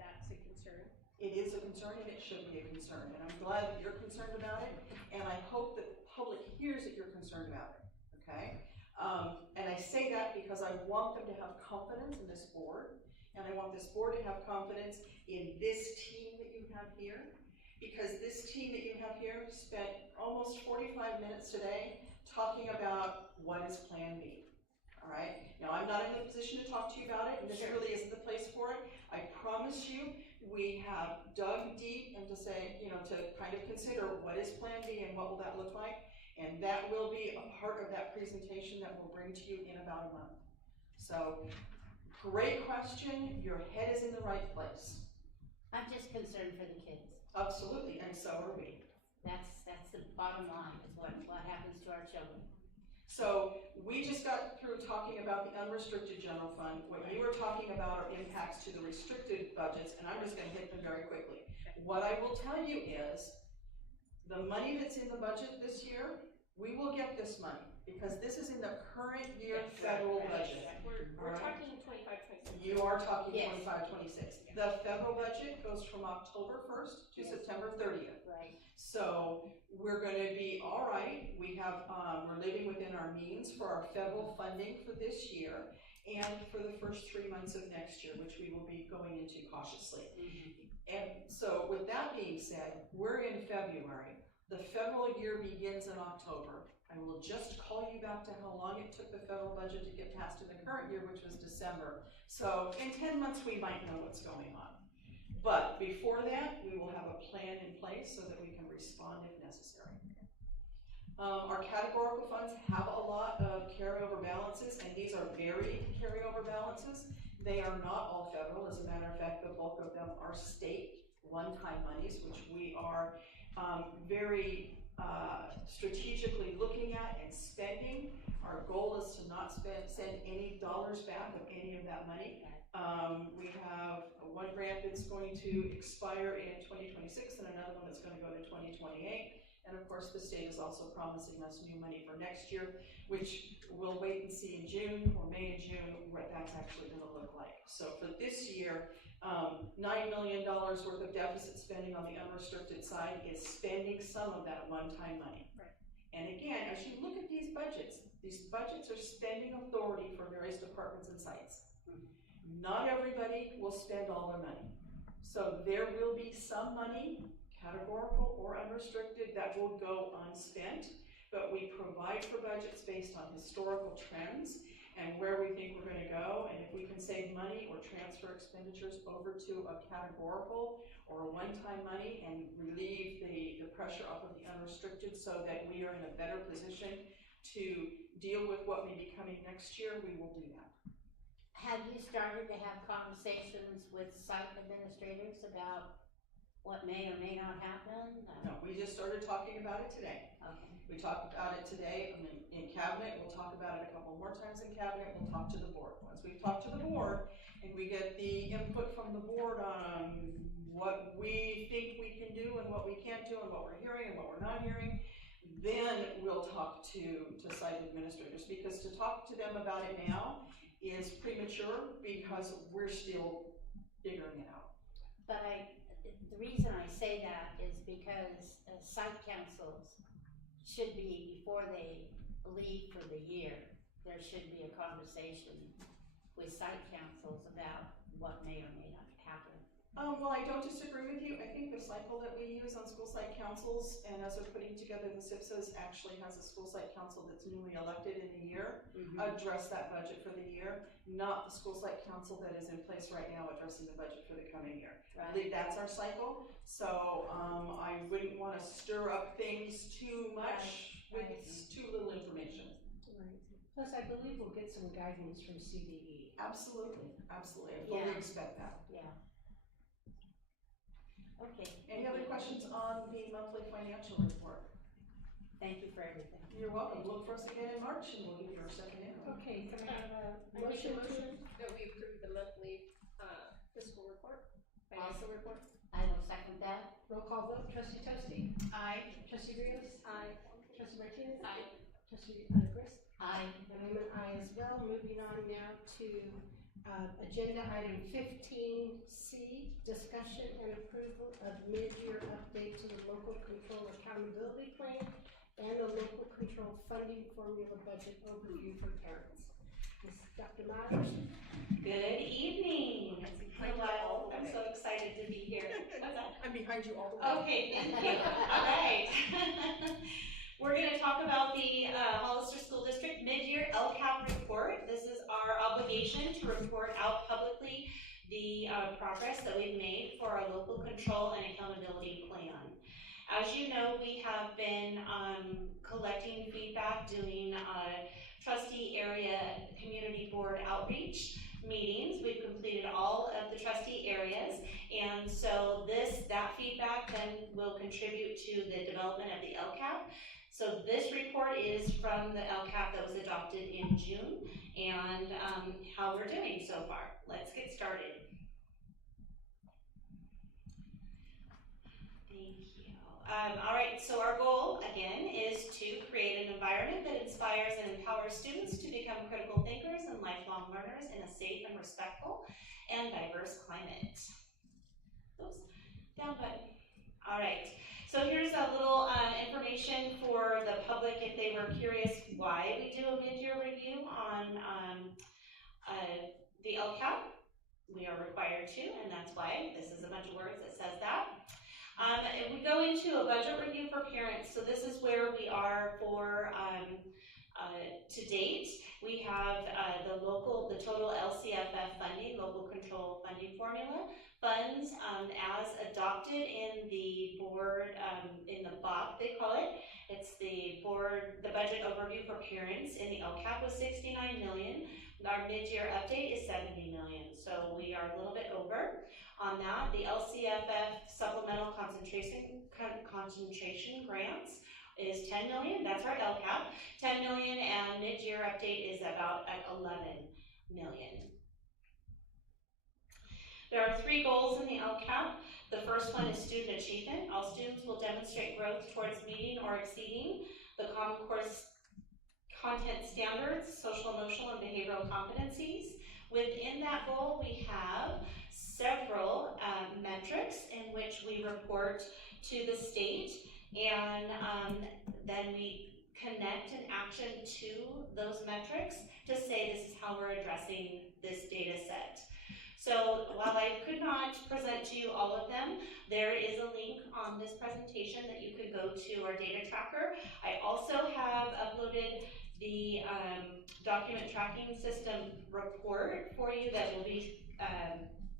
That's a concern. It is a concern and it should be a concern, and I'm glad that you're concerned about it, and I hope that the public hears that you're concerned about it, okay? And I say that because I want them to have confidence in this board, and I want this board to have confidence in this team that you have here, because this team that you have here spent almost 45 minutes today talking about what is Plan B. All right, now I'm not in the position to talk to you about it, and this really isn't the place for it. I promise you, we have dug deep into say, to kind of consider what is Plan B and what will that look like, and that will be a part of that presentation that we'll bring to you in about a month. So, great question, your head is in the right place. I'm just concerned for the kids. Absolutely, and so are we. That's the bottom line, is what happens to our children. So we just got through talking about the unrestricted general fund. What you were talking about are impacts to the restricted budgets, and I'm just gonna hit them very quickly. What I will tell you is, the money that's in the budget this year, we will get this money, because this is in the current year federal budget. We're Alright. talking 25-26. You are talking Yes. 25-26. The federal budget goes from October 1st to September 30th. Right. So we're gonna be all right. We have, we're living within our means for our federal funding for this year and for the first 3 months of next year, which we will be going into cautiously. And so with that being said, we're in February. The federal year begins in October. I will just call you back to how long it took the federal budget to get passed in the current year, which was December. So in 10 months, we might know what's going on. But before that, we will have a plan in place so that we can respond if necessary. Our categorical funds have a lot of carryover balances, and these are varied carryover balances. They are not all federal. As a matter of fact, the bulk of them are state one-time monies, which we are very strategically looking at and spending. Our goal is to not send any dollars back of any of that money. We have one grant that's going to expire in 2026 and another one that's going to go to 2028. And of course, the state is also promising us new money for next year, which we'll wait and see in June or May and June what that's actually going to look like. So for this year, $9 million worth of deficit spending on the unrestricted side is spending some of that one-time money. Right. And again, as you look at these budgets are spending authority for various departments and sites. Not everybody will spend all their money. So there will be some money, categorical or unrestricted, that will go unspent, but we provide for budgets based on historical trends and where we think we're going to go, and if we can save money or transfer expenditures over to a categorical or a one-time money and relieve the pressure off of the unrestricted so that we are in a better position to deal with what may be coming next year, we will do that. Have you started to have conversations with site administrators about what may or may not happen? No, we just started talking about it today. Okay. We talked about it today in cabinet. We'll talk about it a couple more times in cabinet. We'll talk to the board. Once we've talked to the board and we get the input from the board on what we think we can do and what we can't do and what we're hearing and what we're not hearing, then we'll talk to site administrators, because to talk to them about it now is premature because we're still figuring it out. But the reason I say that is because site councils should be, before they leave for the year, there should be a conversation with site councils about what may or may not happen. Well, I don't disagree with you. I think the cycle that we use on school site councils, and as we're putting together the SIPSAs, actually has a school site council that's newly elected in the year, address that budget for the year, not the school site council that is in place right now addressing the budget for the coming year. I believe that's our cycle, so I wouldn't want to stir up things too much with too little information. Right. Plus, I believe we'll get some guidance from CDE. Absolutely, absolutely. I fully expect that. Yeah. Okay. Any other questions on the monthly financial report? Thank you for everything. You're welcome. Look for us again in March and we'll give you our second income. Okay, can I have a I make a motion motion that we approve the monthly fiscal report, financial report. I will second that. roll call vote? Trustee Tosti? Aye. Trustee Rios? Aye. Trustee Martinez? Aye. Trustee Chris? Aye. And I'm an aye as well. Moving on now to agenda item 15C, discussion and approval of mid-year update to the local control accountability plan and the local control funding formula budget overview for parents. Dr. Myers? Good evening. Hello, I'm so excited to be here. What's that? I'm behind you all the way. Okay, thank you. All right. We're going to talk about the Hollister School District mid-year LCAP report. This is our obligation to report out publicly the progress that we've made for our local control and accountability plan. As you know, we have been collecting feedback, doing trustee area community board outreach meetings. We've completed all of the trustee areas, and so that feedback then will contribute to the development of the LCAP. So this report is from the LCAP that was adopted in June, and how we're doing so far. Let's get started. Thank you. All right, so our goal, again, is to create an environment that inspires and empowers students to become critical thinkers and lifelong learners in a safe and respectful and diverse climate. Oops, down button. All right, so here's a little information for the public if they were curious why we do a mid-year review on the LCAP. We are required to, and that's why. This is a bunch of words that says that. And we go into a budget review for parents. So this is where we are for to date. We have the total LCFF funding, local control funding formula, funds as adopted in the board, in the BOP they call it. It's the budget overview for parents in the LCAP was $69 million. Our mid-year update is $70 million. So we are a little bit over on that. The LCFF supplemental concentration grants is $10 million. That's our LCAP. $10 million, and mid-year update is about at $11 million. There are 3 goals in the LCAP. The first one is student achievement. All students will demonstrate growth towards meeting or exceeding the Common Core content standards, social, emotional, and behavioral competencies. Within that goal, we have several metrics in which we report to the state, and then we connect an action to those metrics to say this is how we're addressing this data set. So while I could not present to you all of them, there is a link on this presentation that you could go to our data tracker. I also have uploaded the document tracking system report for you that will be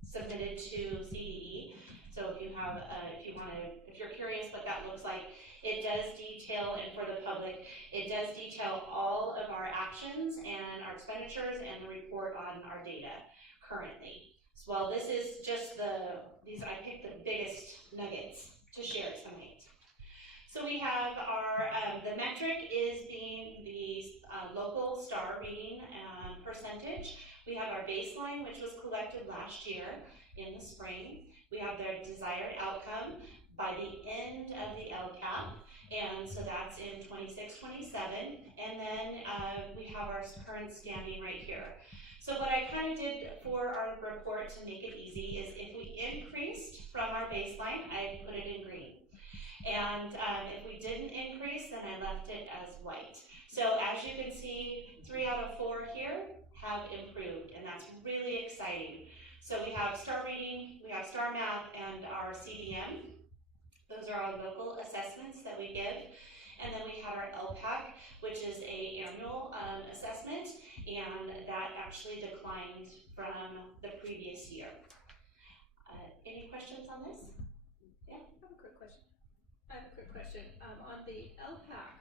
submitted to CDE. So if you're curious what that looks like, it does detail, and for the public, it does detail all of our actions and our expenditures and the report on our data currently. So while this is just I picked the biggest nuggets to share tonight. So we have our, the metric is being the local star reading percentage. We have our baseline, which was collected last year in the spring. We have their desired outcome by the end of the LCAP, and so that's in 26-27, and then we have our current standing right here. So what I kind of did for our report to make it easy is if we increased from our baseline, I put it in green. And if we didn't increase, then I left it as white. So as you can see, 3 out of 4 here have improved, and that's really exciting. So we have star reading, we have star math, and our CDM. Those are our local assessments that we give. And then we have our LPAC, which is an annual assessment, and that actually declined from the previous year. Any questions on this? Yeah? I have a quick question. On the LPAC,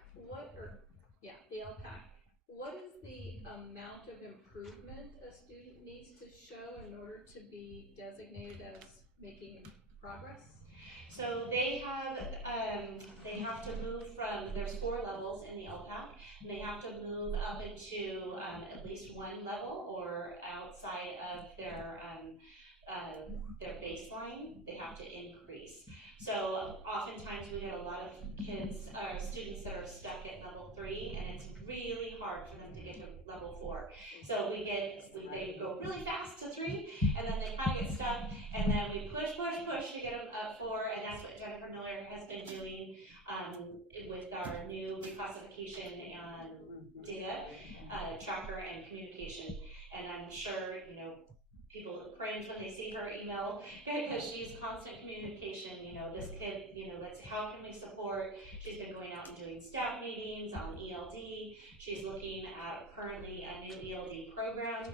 the LPAC, what is the amount of improvement a student needs to show in order to be designated as making progress? So they have to move from, there's 4 levels in the LPAC, and they have to move up into at least 1 level or outside of their baseline. They have to increase. So oftentimes we get a lot of kids or students that are stuck at level 3, and it's really hard for them to get to level 4. So they go really fast to 3, and then they kind of get stuck, and then we push to get them up 4, and that's what Jennifer Miller has been doing with our new reclassification and data tracker and communication. And I'm sure, people cringe when they see her email because she's constant communication, this kid, how can we support? She's been going out and doing staff meetings on ELD. She's looking at currently a new ELD program.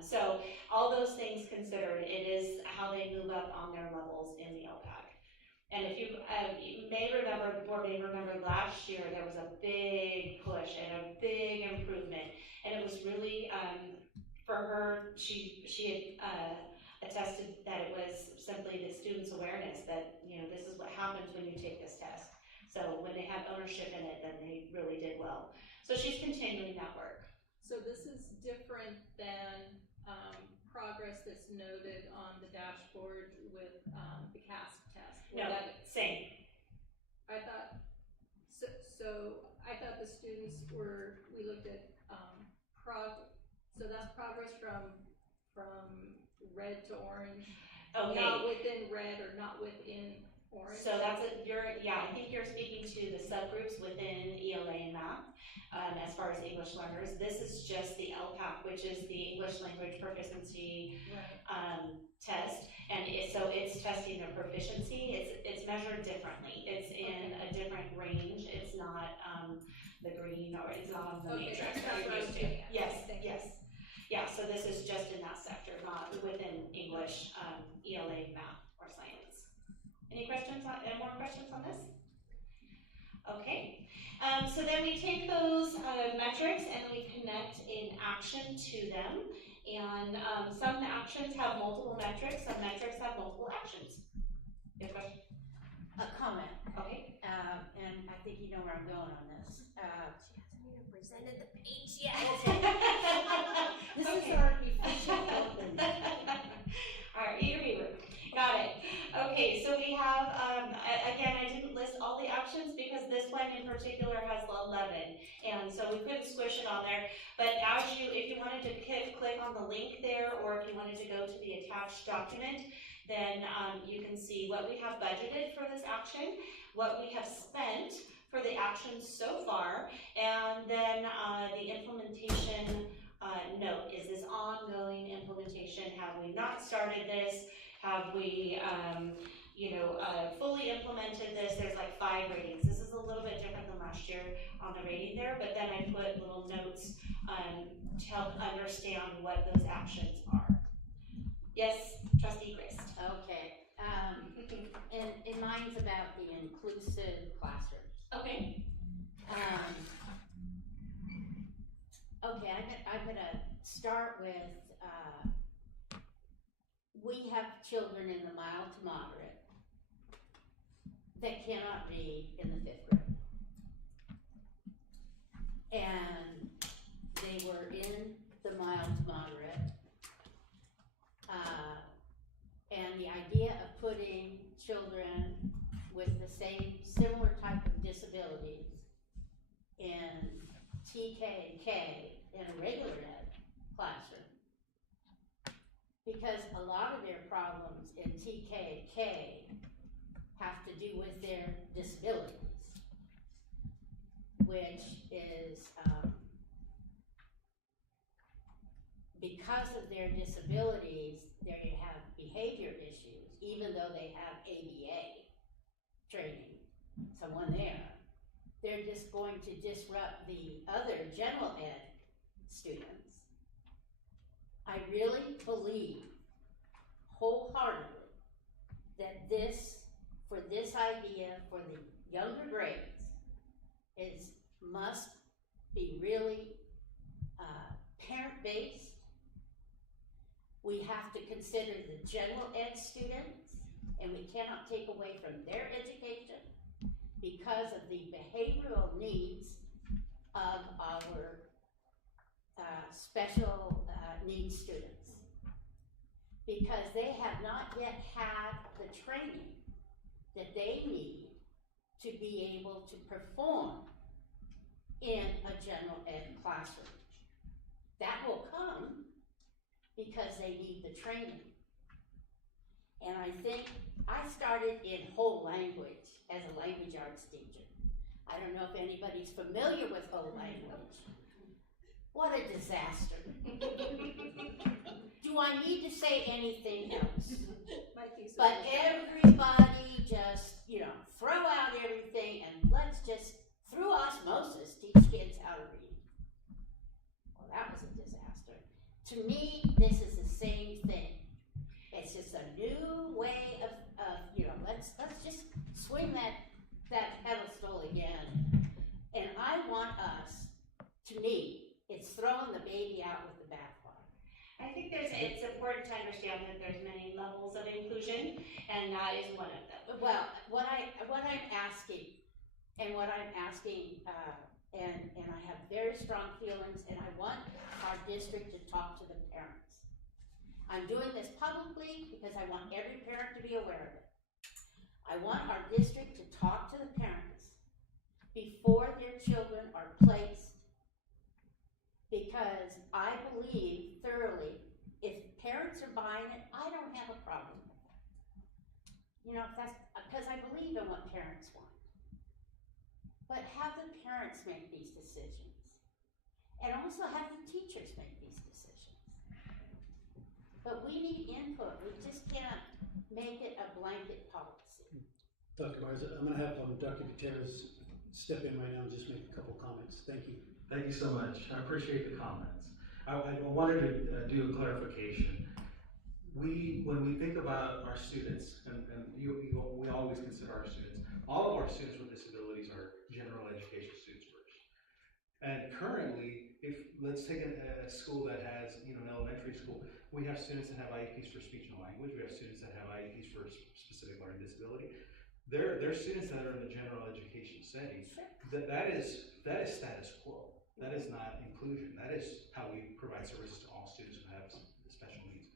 So all those things considered, it is how they move up on their levels in the LPAC. And if you may remember, the board may remember last year, there was a big push and a big improvement. And it was really, for her, she had attested that it was simply the students' awareness that, this is what happens when you take this test. So when they had ownership in it, then they really did well. So she's continuing that work. So this is different than progress that's noted on the dashboard with the CASP test? No, same. I thought, so I thought the students we looked at so that's progress from red to orange, Okay. not within red or not within orange. So I think you're speaking to the subgroups within ELA and math, as far as English learners. This is just the LPAC, which is the English Language Proficiency test, and so it's testing their proficiency. It's measured differently. It's in a different range. It's not the green, or it's not on the matrix that you're used to. Yes. Yeah, so this is just in that sector, not within English, ELA, math, or science. Any questions any more questions on this? Okay, so then we take those metrics and we connect in action to them. And some actions have multiple metrics, some metrics have multiple actions. Your question? A comment. Okay. And I think you know where I'm going on this. She hasn't even presented the page yet. This is our efficient open. All right, eager. Got it. Okay, so we have, again, I didn't list all the actions because this one in particular has 11, and so we couldn't squish it on there. But if you wanted to click on the link there, or if you wanted to go to the attached document, then you can see what we have budgeted for this action, what we have spent for the actions so far, and then the implementation note. Is this ongoing implementation? Have we not started this? Have we, fully implemented this? There's like 5 ratings. This is a little bit different than last year on the rating there, but then I put little notes to help understand what those actions are. Yes, Trustee Grist. Okay. And mine's about the inclusive classrooms. Okay. Okay, I'm gonna start with, we have children in the mild to moderate that cannot read in the 5th grade. And they were in the mild to moderate. And the idea of putting children with the similar type of disabilities in TK and K in a regular ed classroom, because a lot of their problems in TK and K have to do with their disabilities, which is because of their disabilities, they have behavior issues, even though they have ABA training, someone there. They're just going to disrupt the other general ed students. I really believe wholeheartedly that for this idea for the younger grades must be really parent-based. We have to consider the general ed students, and we cannot take away from their education because of the behavioral needs of our special needs students, because they have not yet had the training that they need to be able to perform in a general ed classroom. That will come because they need the training. And I think I started in whole language as a language arts teacher. I don't know if anybody's familiar with whole language. What a disaster. Do do I need to say anything else? Mikey says But it's- everybody just, throw out everything and let's just, through osmosis, teach kids how to read. Well, that was a disaster. To me, this is the same thing. It's just a new way of let's just swing that pedestal again. And I want us, to me, it's throwing the baby out with the bathwater. I think it's important to understand that there's many levels of inclusion, and that is one of them. Well, what I'm asking, and I have very strong feelings, and I want our district to talk to the parents. I'm doing this publicly because I want every parent to be aware of it. I want our district to talk to the parents before their children are placed, because I believe thoroughly, if parents are buying it, I don't have a problem with that. That's because I believe in what parents want. But have the parents make these decisions. And also have the teachers make these decisions. But we need input. We just can't make it a blanket policy. Dr. Myers, I'm going to have Dr. Gutierrez step in right now and just make a couple comments. Thank you. Thank you so much. I appreciate the comments. I wanted to do a clarification. When we think about our students, and we always consider our students, all of our students with disabilities are general education students first. And currently, let's take a school that has, an elementary school, we have students that have IEPs for speech and language, we have students that have IEPs for specific learning disability. They're students that are in the general education setting. That is status quo. That is not inclusion. That is how we provide services to all students who have special needs.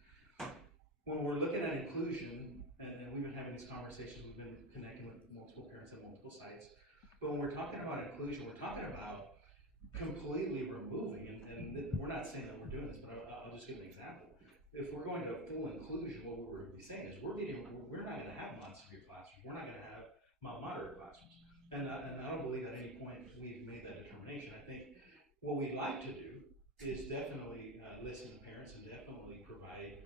When we're looking at inclusion, and we've been having these conversations, we've been connecting with multiple parents at multiple sites, but when we're talking about inclusion, we're talking about completely removing, and we're not saying that we're doing this, but I'll just give an example. If we're going to full inclusion, what we're saying is we're not going to have Montessori classrooms. We're not going to have moderate classrooms. And I don't believe at any point we've made that determination. I think what we'd like to do is definitely listen to parents and definitely provide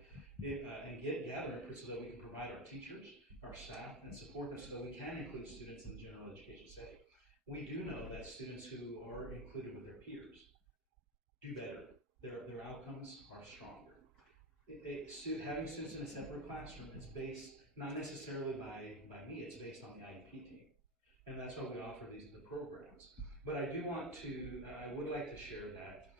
and gather input so that we can provide our teachers, our staff, and support them so that we can include students in the general education setting. We do know that students who are included with their peers do better. Their outcomes are stronger. Having students in a separate classroom is based not necessarily by me, it's based on the IEP team. And that's why we offer the programs. But I would like to share that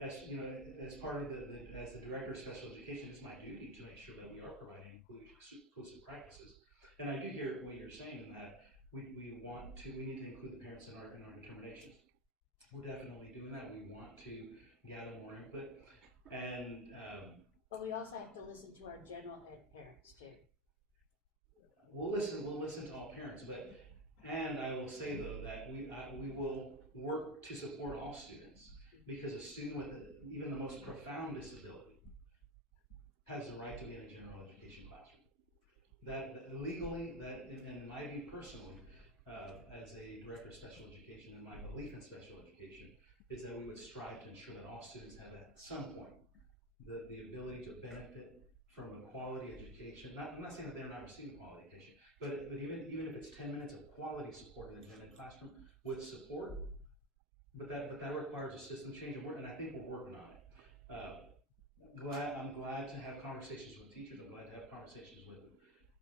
as part of as the director of special education, it's my duty to make sure that we are providing inclusive practices. And I do hear what you're saying in that we need to include the parents in our determinations. We're definitely doing that. We want to gather more input. And but we also have to listen to our general ed parents too. We'll listen to all parents, and I will say though that we will work to support all students, because a student with even the most profound disability has the right to be in a general education classroom. That legally, and my view personally, as a director of special education, and my belief in special education is that we would strive to ensure that all students have at some point the ability to benefit from a quality education. I'm not saying that they're not receiving quality education, but even if it's 10 minutes of quality support in a gen ed classroom with support, but that requires a system change, and I think we're working on it. I'm glad to have conversations with teachers. I'm glad to have conversations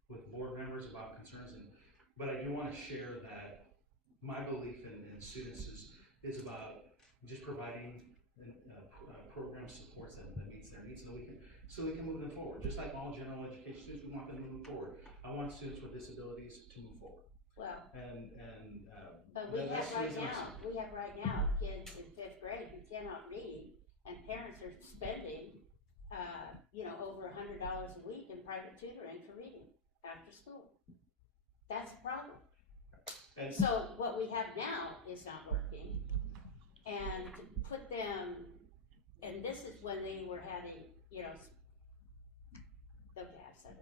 with board members about concerns, but I do want to share that my belief in students is about just providing program supports that meets their needs so we can move them forward. Just like all general education students, we want them to move forward. I want students with disabilities to move forward. Well, but we have right now kids in 5th grade who cannot read, and parents are spending over $100 a week in private tutoring for reading after school. That's the problem. And so what we have now is not working, and to put them, and this is when they were having, they'll have 7.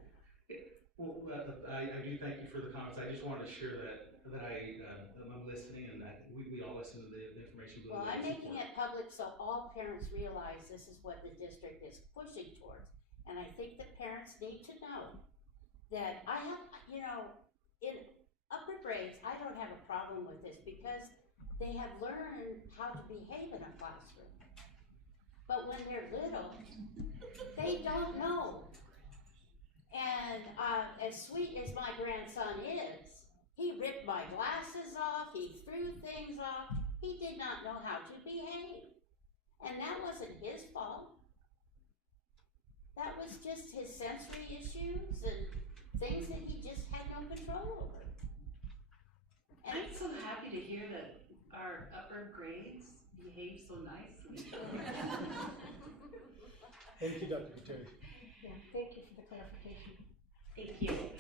Well, I do thank you for the comments. I just wanted to share that I'm listening, and that we all listen to the information. Well, I'm making it public so all parents realize this is what the district is pushing towards. And I think that parents need to know that I have, you know, in upper grades, I don't have a problem with this because they have learned how to behave in a classroom. But when they're little, they don't know. And as sweet as my grandson is, he ripped my glasses off, he threw things off, he did not know how to behave. And that wasn't his fault. That was just his sensory issues and things that he just had no control over. And I'm so happy to hear that our upper grades behave so nicely. Thank you, Dr. Gutierrez. Yeah, thank you for the clarification. Thank you.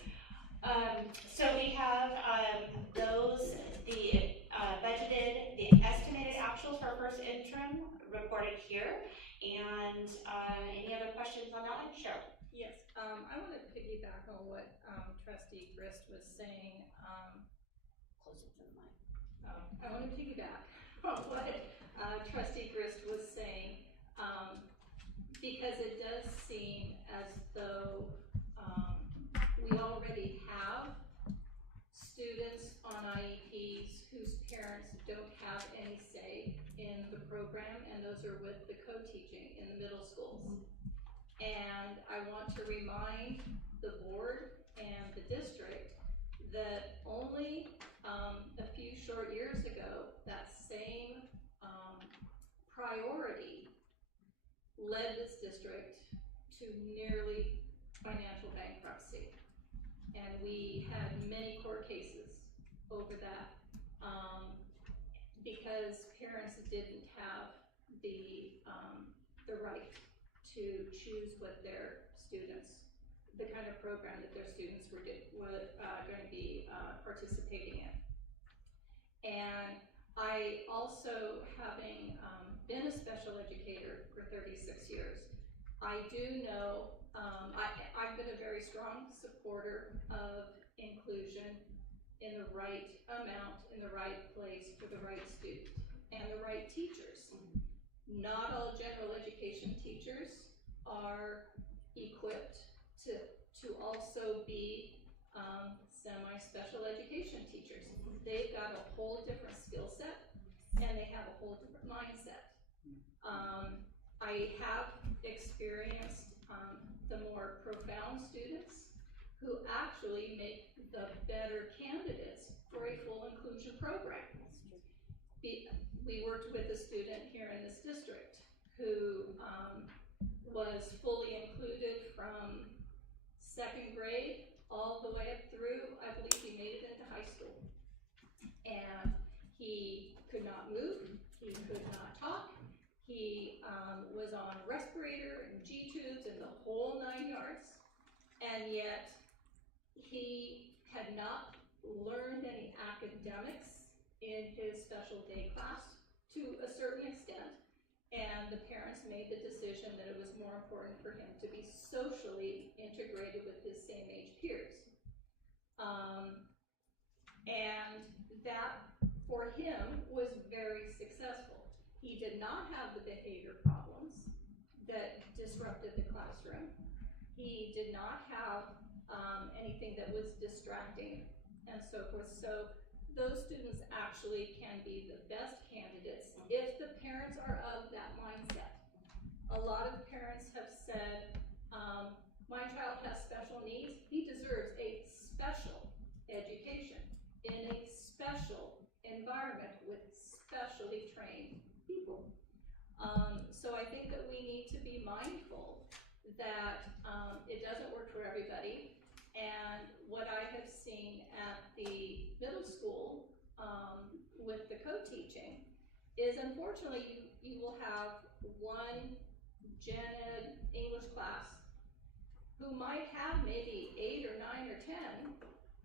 So we have the budgeted, the estimated actuals for first interim reported here. And any other questions on that one? Cheryl? Yes, I want to piggyback on what Trustee Grist was saying. closer to the mic. I want to piggyback on what Trustee Grist was saying, because it does seem as though we already have students on IEPs whose parents don't have any say in the program, and those are with the co-teaching in the middle schools. And I want to remind the board and the district that only a few short years ago, that same priority led this district to nearly financial bankruptcy. And we had many court cases over that because parents didn't have the right to choose what their students, the kind of program that their students were going to be participating in. And I also, having been a special educator for 36 years, I do know, I've been a very strong supporter of inclusion in the right amount, in the right place, for the right student, and the right teachers. Not all general education teachers are equipped to also be semi-special education teachers. They've got a whole different skill set, and they have a whole different mindset. I have experienced the more profound students who actually make the better candidates for a full inclusion program. We worked with a student here in this district who was fully included from second grade all the way up through, I believe he made it into high school. And he could not move, he could not talk, he was on respirator and G-tubes and the whole 9 yards, and yet he had not learned any academics in his special day class to a certain extent, and the parents made the decision that it was more important for him to be socially integrated with his same age peers. And that, for him, was very successful. He did not have the behavior problems that disrupted the classroom. He did not have anything that was distracting and so forth. So those students actually can be the best candidates if the parents are of that mindset. A lot of parents have said, my child has special needs, he deserves a special education in a special environment with specially trained people. So I think that we need to be mindful that it doesn't work for everybody. And what I have seen at the middle school with the co-teaching is, unfortunately, you will have one gen ed English class who might have maybe 8 or 9 or 10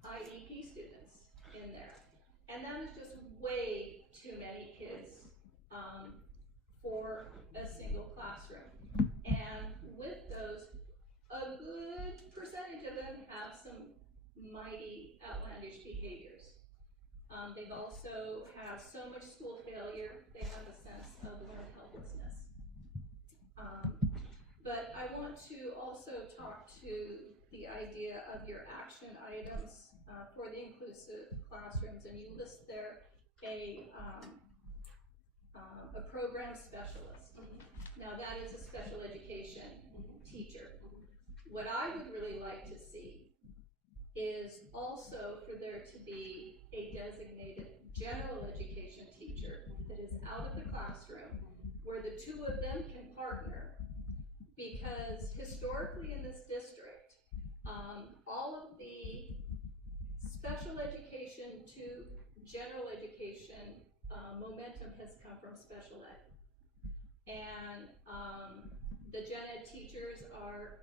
IEP students in there. And that is just way too many kids for a single classroom. And with those, a good percentage of them have some mighty outlandish behaviors. They've also have so much school failure, they have a sense of learned helplessness. But I want to also talk to the idea of your action items for the inclusive classrooms, and you list there a program specialist. Now that is a special education teacher. What I would really like to see is also for there to be a designated general education teacher that is out of the classroom where the two of them can partner, because historically in this district, all of the special education to general education momentum has come from special ed. And the gen ed teachers are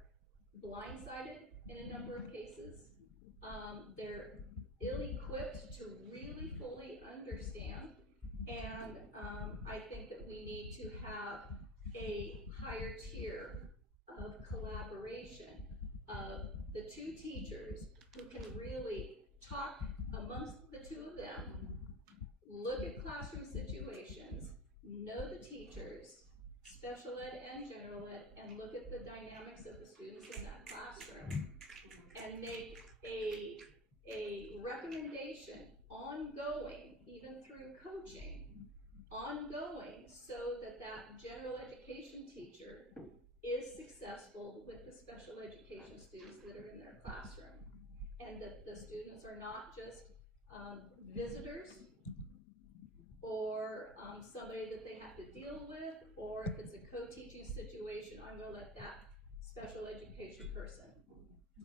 blindsided in a number of cases. They're ill-equipped to really fully understand, and I think that we need to have a higher tier of collaboration of the two teachers who can really talk amongst the two of them, look at classroom situations, know the teachers, special ed and general ed, and look at the dynamics of the students in that classroom, and make a recommendation ongoing, even through coaching, ongoing, so that that general education teacher is successful with the special education students that are in their classroom, and that the students are not just visitors or somebody that they have to deal with, or if it's a co-teaching situation, I'm gonna let that special education person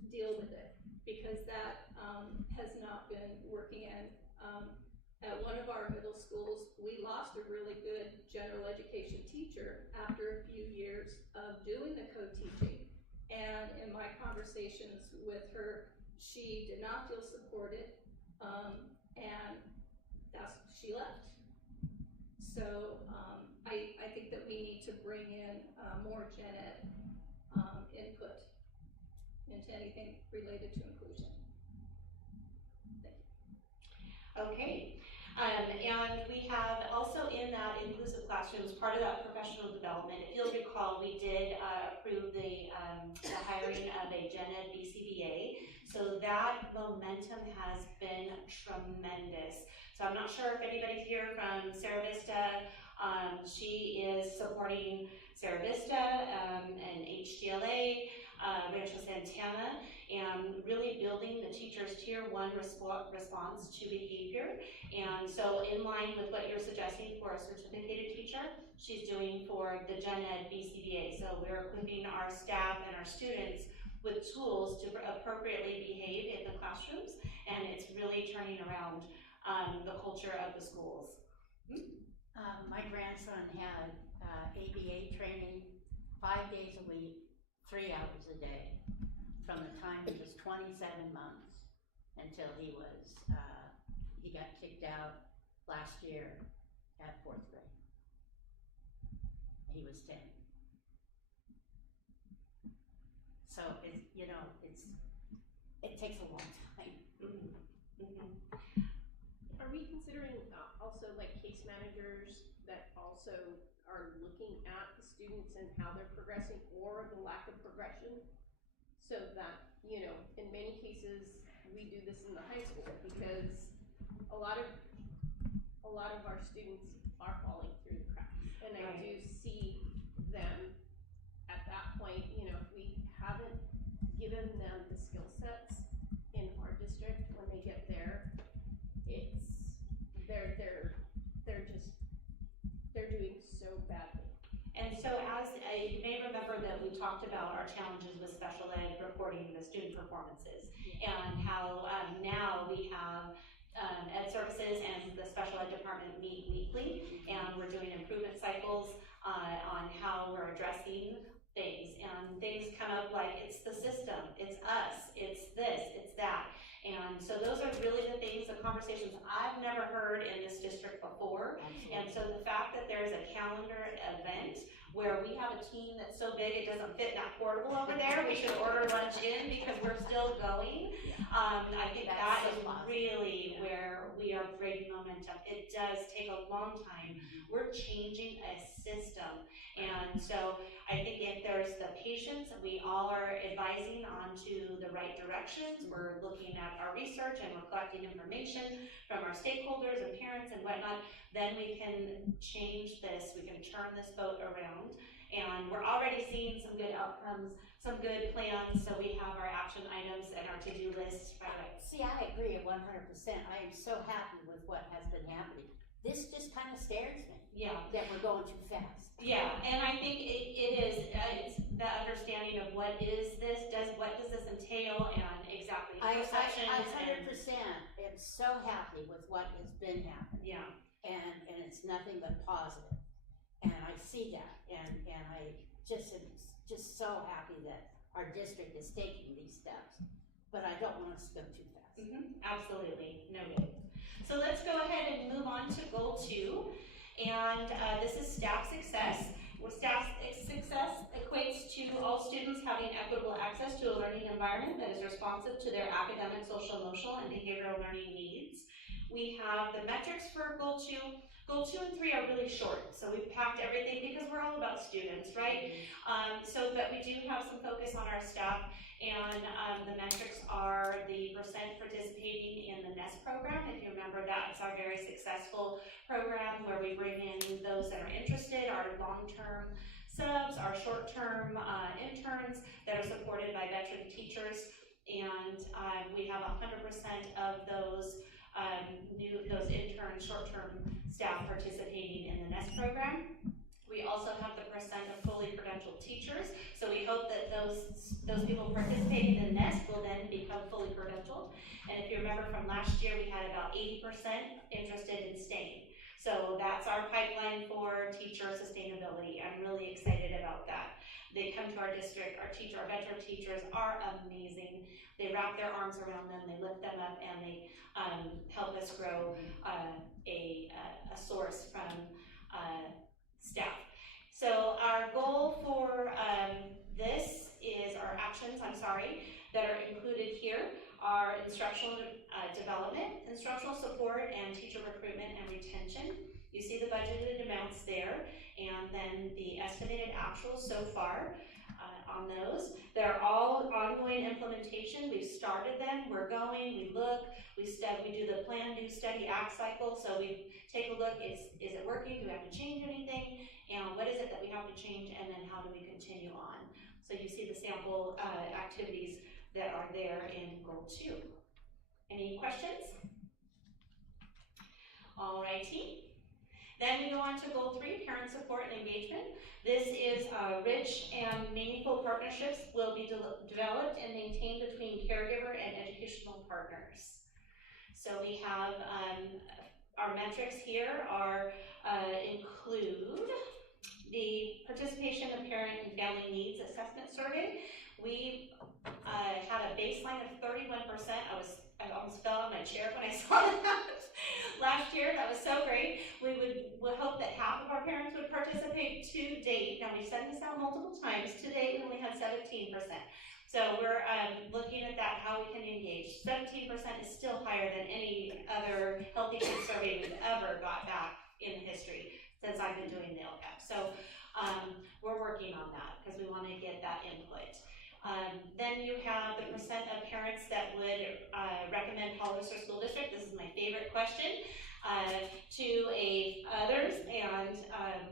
deal with it, because that has not been working. And at one of our middle schools, we lost a really good general education teacher after a few years of doing the co-teaching. And in my conversations with her, she did not feel supported, and she left. So I think that we need to bring in more gen ed input into anything related to inclusion. Thank you. Okay. And we have also in that inclusive classrooms, part of that professional development, if you'll recall, we did approve the hiring of a gen ed BCBA. So that momentum has been tremendous. So I'm not sure if anybody's here from Sarah Vista. She is supporting Sarah Vista and HGLA, Rancho Santana, and really building the teacher's tier 1 response to behavior. And so in line with what you're suggesting for a certificated teacher, she's doing for the gen ed BCBA. So we're equipping our staff and our students with tools to appropriately behave in the classrooms, and it's really turning around the culture of the schools. My grandson had ABA training 5 days a week, 3 hours a day, from the time he was 27 months until he got kicked out last year at 4th grade. He was 10. So it takes a long time. Are we considering also like case managers that also are looking at the students and how they're progressing, or the lack of progression? So that, in many cases, we do this in the high school because a lot of our students are falling through the cracks. And I do see them at that point, if we haven't given them the skill sets in our district when they get there, they're doing so badly. And so as you may remember that we talked about our challenges with special ed reporting the student performances, and how now we have ed services and the special ed department meet weekly, and we're doing improvement cycles on how we're addressing things, and things come up like it's the system, it's us, it's this, it's that. And so those are really the things, the conversations I've never heard in this district before. Absolutely. And so the fact that there's a calendar event where we have a team that's so big it doesn't fit in that portable over there, we should order lunch in because we're still going. I think that is really where we are breaking momentum. It does take a long time. We're changing a system. And so I think if there's the patience, we all are advising onto the right directions. We're looking at our research and we're collecting information from our stakeholders and parents and whatnot, then we can change this, we can turn this boat around. And we're already seeing some good outcomes, some good plans, so we have our action items and our to-do lists right away. See, I agree 100%. I am so happy with what has been happening. This just kind of scares me. Yeah. That we're going too fast. Yeah, and I think it is, it's the understanding of what is this, what does this entail, and exactly perceptions. I 100% am so happy with what has been happening. Yeah. And it's nothing but positive. And I see that, and I just am just so happy that our district is taking these steps. But I don't want us to go too fast. Absolutely, noted. So let's go ahead and move on to goal 2. And this is staff success. Well, staff success equates to all students having equitable access to a learning environment that is responsive to their academic, social, emotional, and behavioral learning needs. We have the metrics for goal 2. Goal 2 and 3 are really short, so we've packed everything because we're all about students, right? But we do have some focus on our staff, and the metrics are the percent participating in the NEST program. If you remember, that's our very successful program where we bring in those that are interested, our long-term subs, our short-term interns that are supported by veteran teachers, and we have 100% of those those interns, short-term staff participating in the NEST program. We also have the percent of fully credentialed teachers, so we hope that those people participating in NEST will then become fully credentialed. And if you remember from last year, we had about 80% interested in staying. So that's our pipeline for teacher sustainability. I'm really excited about that. They come to our district, our veteran teachers are amazing. They wrap their arms around them, they lift them up, and they help us grow a source from staff. So our goal for this is our actions, that are included here are instructional development, instructional support, and teacher recruitment and retention. You see the budgeted amounts there, and then the estimated actuals so far on those. They're all ongoing implementation. We've started them, we're going, we look, we do the plan, do, study, act cycle. So we take a look, is it working? Do we have to change anything? And what is it that we have to change? And then how do we continue on? So you see the sample activities that are there in goal 2. Any questions? Alrighty. Then we go on to goal 3, parent support and engagement. This is rich and meaningful partnerships will be developed and maintained between caregiver and educational partners. So we have our metrics here include the participation of parent and family needs assessment survey. We had a baseline of 31%. I almost fell out of my chair when I saw that last year. That was so great. We would hope that half of our parents would participate to date. Now, we've sent this out multiple times. To date, we only had 17%. So we're looking at that, how we can engage. 17% is still higher than any other Healthy Kids survey we've ever got back in history since I've been doing the LCAP. So we're working on that because we want to get that input. Then you have the percent of parents that would recommend Hollister School District. This is my favorite question. To others, and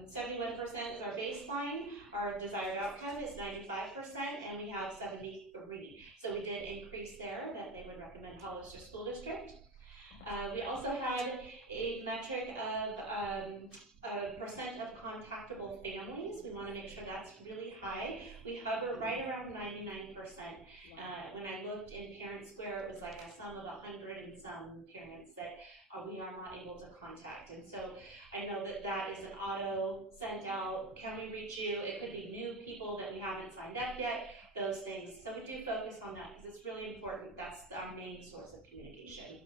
71% is our baseline. Our desired outcome is 95%, and we have 73. So we did increase there that they would recommend Hollister School District. We also had a metric of percent of contactable families. We want to make sure that's really high. We hover right around 99%. When I looked in Parent Square, it was like a sum of 100 and some parents that we are not able to contact. And so I know that that is an auto sent out. Can we reach you? It could be new people that we haven't signed up yet, those things. So we do focus on that because it's really important. That's our main source of communication.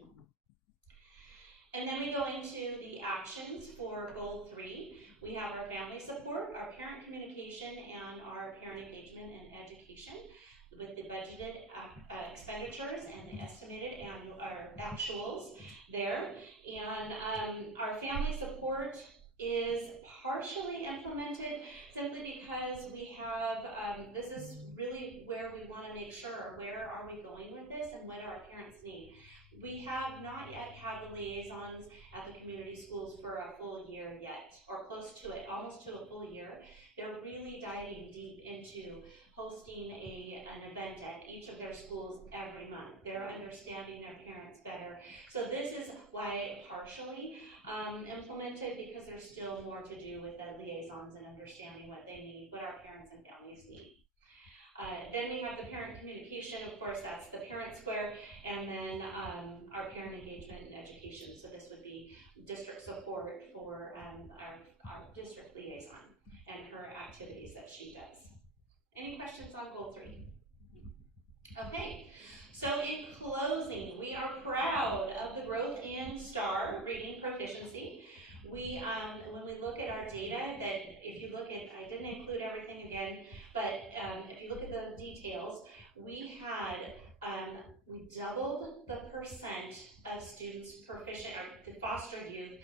And then we go into the actions for goal 3. We have our family support, our parent communication, and our parent engagement and education. with the budgeted expenditures and the estimated our actuals there. And our family support is partially implemented simply because we have, this is really where we want to make sure, where are we going with this and what our parents need. We have not yet had the liaisons at the community schools for a full year yet, or close to it, almost to a full year. They're really diving deep into hosting an event at each of their schools every month. They're understanding their parents better. So this is why partially implemented, because there's still more to do with the liaisons and understanding what they need, what our parents and families need. Then we have the parent communication, of course, that's the parent square, and then our parent engagement and education. So this would be district support for our district liaison and her activities that she does. Any questions on goal 3? Okay, so in closing, we are proud of the growth in STAR reading proficiency. We, when we look at our data, that if you look at, I didn't include everything again, but if you look at the details, we had, we doubled the percent of students proficient, or the foster youth,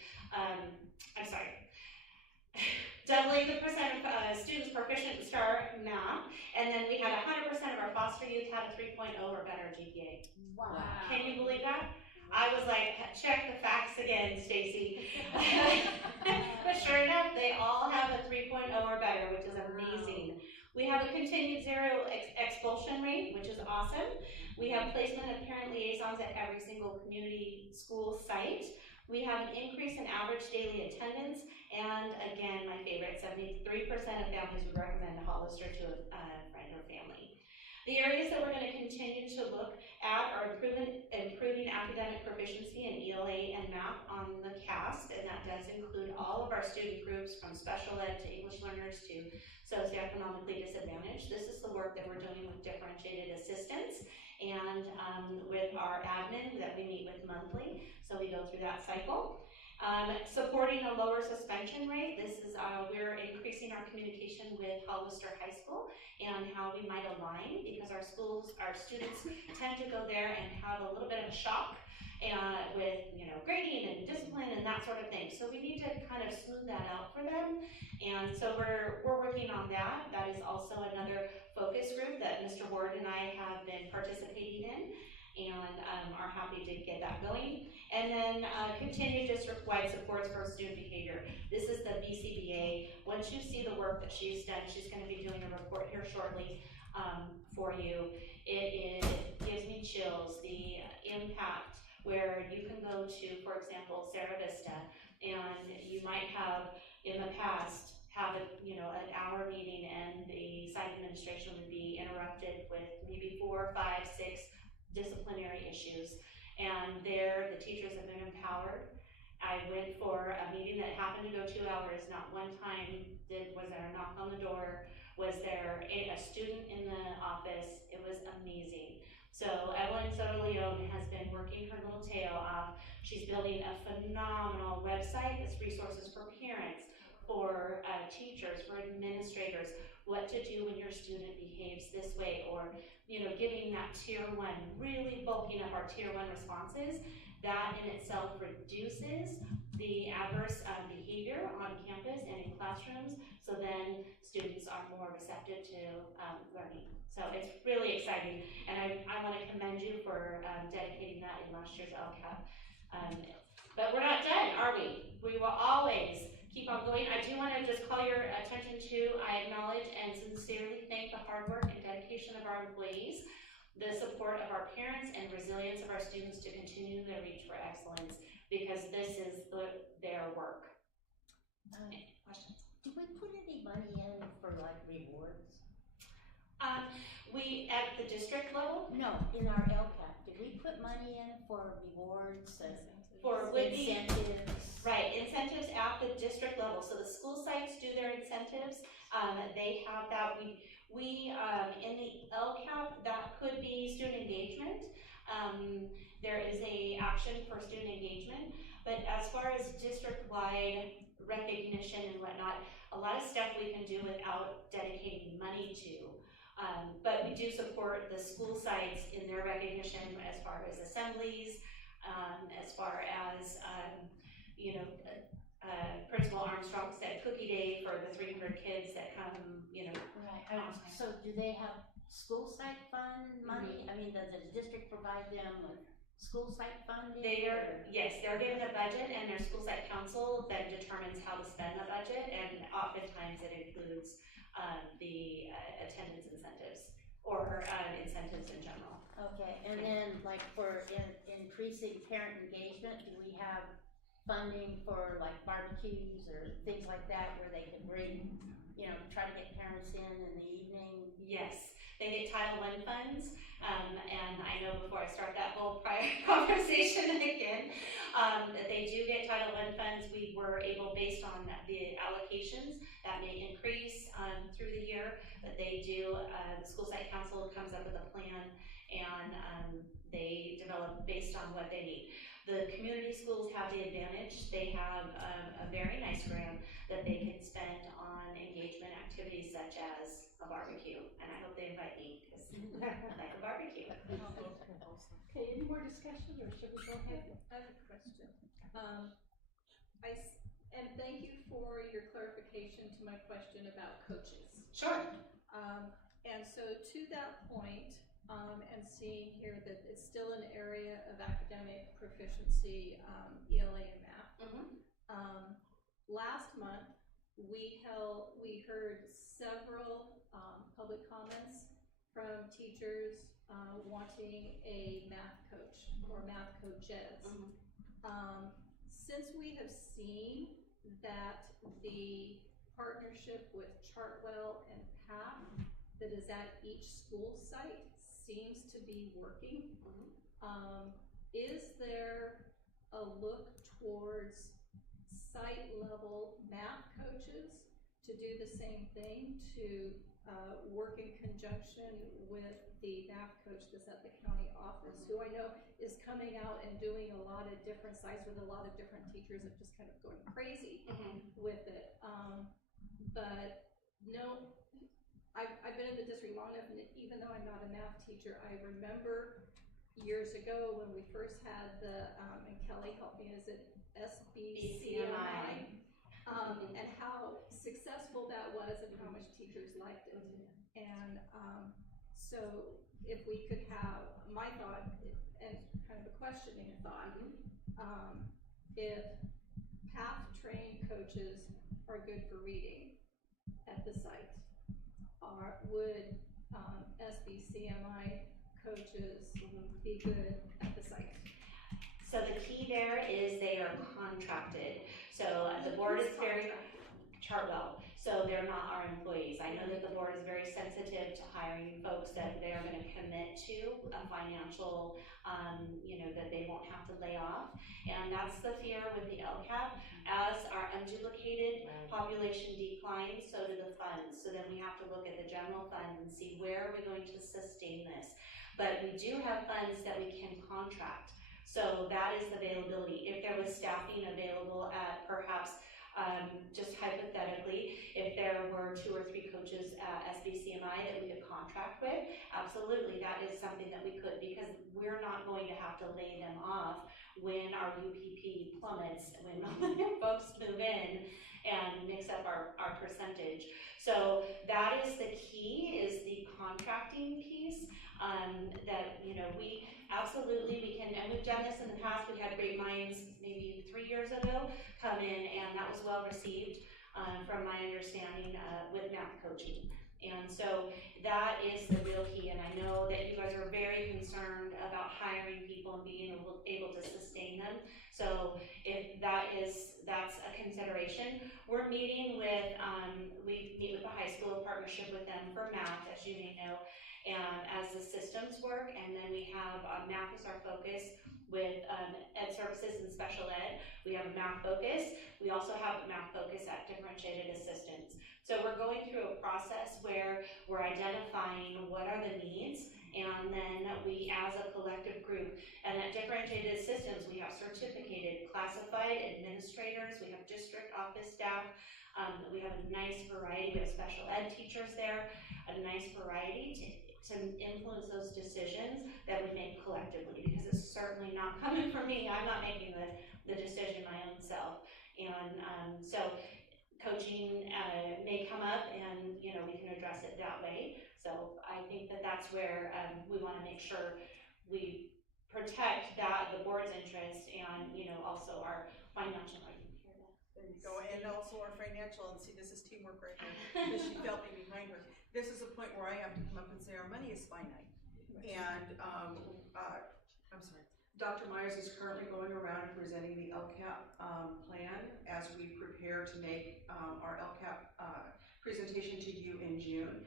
doubling the percent of students proficient in STAR math, and then we had 100% of our foster youth had a 3.0 or better GPA. Wow. Can you believe that? I was like, check the facts again, Stacy. But sure enough, they all have a 3.0 or better, which is amazing. We have a continued zero expulsion rate, which is awesome. We have placement of parent liaisons at every single community school site. We have an increase in average daily attendance, and again, my favorite, 73% of families would recommend Hollister to a friend or family. The areas that we're going to continue to look at are improving academic proficiency in ELA and math on the CAST, and that does include all of our student groups from special ed to English learners to socioeconomically disadvantaged. This is the work that we're doing with differentiated assistance and with our admin that we meet with monthly, so we go through that cycle. Supporting a lower suspension rate. This is, we're increasing our communication with Hollister High School and how we might align, because our students tend to go there and have a little bit of a shock with, grading and discipline and that sort of thing. So we need to kind of smooth that out for them. And so we're working on that. That is also another focus group that Mr. Ward and I have been participating in, and are happy to get that going. And then continued district-wide supports for student behavior. This is the BCBA. Once you see the work that she's done, she's going to be doing a report here shortly for you. It gives me chills, the impact where you can go to, for example, Sarah Vista, and you might have, in the past, have an hour meeting, and the site administration would be interrupted with maybe 4, 5, 6 disciplinary issues. And there, the teachers have been empowered. I went for a meeting that happened to go 2 hours. Not one time was there a knock on the door. Was there a student in the office? It was amazing. So Evelyn Soto Leon has been working her little tail off. She's building a phenomenal website that's resources for parents, for teachers, for administrators, what to do when your student behaves this way, or giving that tier 1, really bulking up our tier 1 responses. That in itself reduces the adverse behavior on campus and in classrooms, so then students are more receptive to learning. So it's really exciting, and I want to commend you for dedicating that in last year's LCAP. But we're not done, are we? We will always keep on going. I do want to just call your attention to, I acknowledge and sincerely thank the hard work and dedication of our employees, the support of our parents, and resilience of our students to continue their reach for excellence, because this is their work. Questions? Did we put any money in for rewards? We, at the district level? No, in our LCAP, did we put money in for rewards and for incentives? Right, incentives at the district level. So the school sites do their incentives. They have that. We in the LCAP, that could be student engagement. There is a action for student engagement, but as far as district-wide recognition and whatnot, a lot of stuff we can do without dedicating money to. But we do support the school sites in their recognition as far as assemblies, as far as, you know, Principal Armstrong said Cookie Day for the 300 kids that come, you know. Right, so do they have school site fund money? I mean, does the district provide them with school site funding? Yes, they're given a budget, and their school site council then determines how to spend the budget, and oftentimes it includes the attendance incentives or incentives in general. Okay, and then like for increasing parent engagement, do we have funding for like barbecues or things like that where they can bring, you know, try to get parents in the evening? Yes, they get Title I funds, and I know before I start that whole prior conversation again, that they do get Title I funds. We were able, based on the allocations, that may increase through the year, but they do, the school site council comes up with a plan, and they develop based on what they need. The community schools have the advantage. They have a very nice grant that they can spend on engagement activities such as a barbecue, and I hope they invite me because I like a barbecue. Okay, any more discussion, or should we go ahead? I have a question. And thank you for your clarification to my question about coaches. Sure. And so to that point, and seeing here that it's still an area of academic proficiency, ELA and math. Last month, we heard several public comments from teachers wanting a math coach or math coaches. Since we have seen that the partnership with Chartwell and PATH that is at each school site seems to be working, is there a look towards site level math coaches to do the same thing, to work in conjunction with the math coach that's at the county office, who I know is coming out and doing a lot of different sites with a lot of different teachers and just kind of going crazy with it. But no, I've been in the district long enough, and even though I'm not a math teacher, I remember years ago when we first had the, and Kelly helped me, is it SBCMI? And how successful that was and how much teachers liked it. And so if we could have, my thought, and kind of a questioning thought, if PATH-trained coaches are good for reading at the site, would SBCMI coaches be good at the site? So the key there is they are contracted. So the board is very, Chartwell, so they're not our employees. I know that the board is very sensitive to hiring folks that they're gonna commit to a financial, you know, that they won't have to lay off. And that's the fear with the LCAP. As our unduplicated population declines, so do the funds. So then we have to look at the general fund and see where are we going to sustain this. But we do have funds that we can contract. So that is the availability. If there was staffing available at perhaps, just hypothetically, if there were 2 or 3 coaches at SBCMI that we could contract with, absolutely, that is something that we could, because we're not going to have to lay them off when our UPP plummets, when folks move in and mix up our percentage. So that is the key, is the contracting piece, that, you know, we absolutely, we can, and we've done this in the past. We had Great Minds maybe 3 years ago come in, and that was well received, from my understanding, with math coaching. And so that is the real key, and I know that you guys are very concerned about hiring people and being able to sustain them. So if that's a consideration. We're meeting with, we meet with the high school, partnership with them for math, as you may know, and as the systems work, and then we have math is our focus with ed services and special ed. We have a math focus. We also have a math focus at differentiated assistance. So we're going through a process where we're identifying what are the needs, and then we, as a collective group, and at differentiated assistance, we have certificated, classified administrators, we have district office staff, we have a nice variety, we have special ed teachers there. a nice variety to influence those decisions that we make collectively, because it's certainly not coming from me. I'm not making the decision my own self. And so coaching may come up, and we can address it that way. So I think that's where we want to make sure we protect the board's interest, and also our financial. There you go, and also our financial, and see, this is teamwork right here, because she felt me behind her. This is a point where I have to come up and say our money is finite. And, I'm sorry, Dr. Myers is currently going around and presenting the LCAP plan as we prepare to make our LCAP presentation to you in June.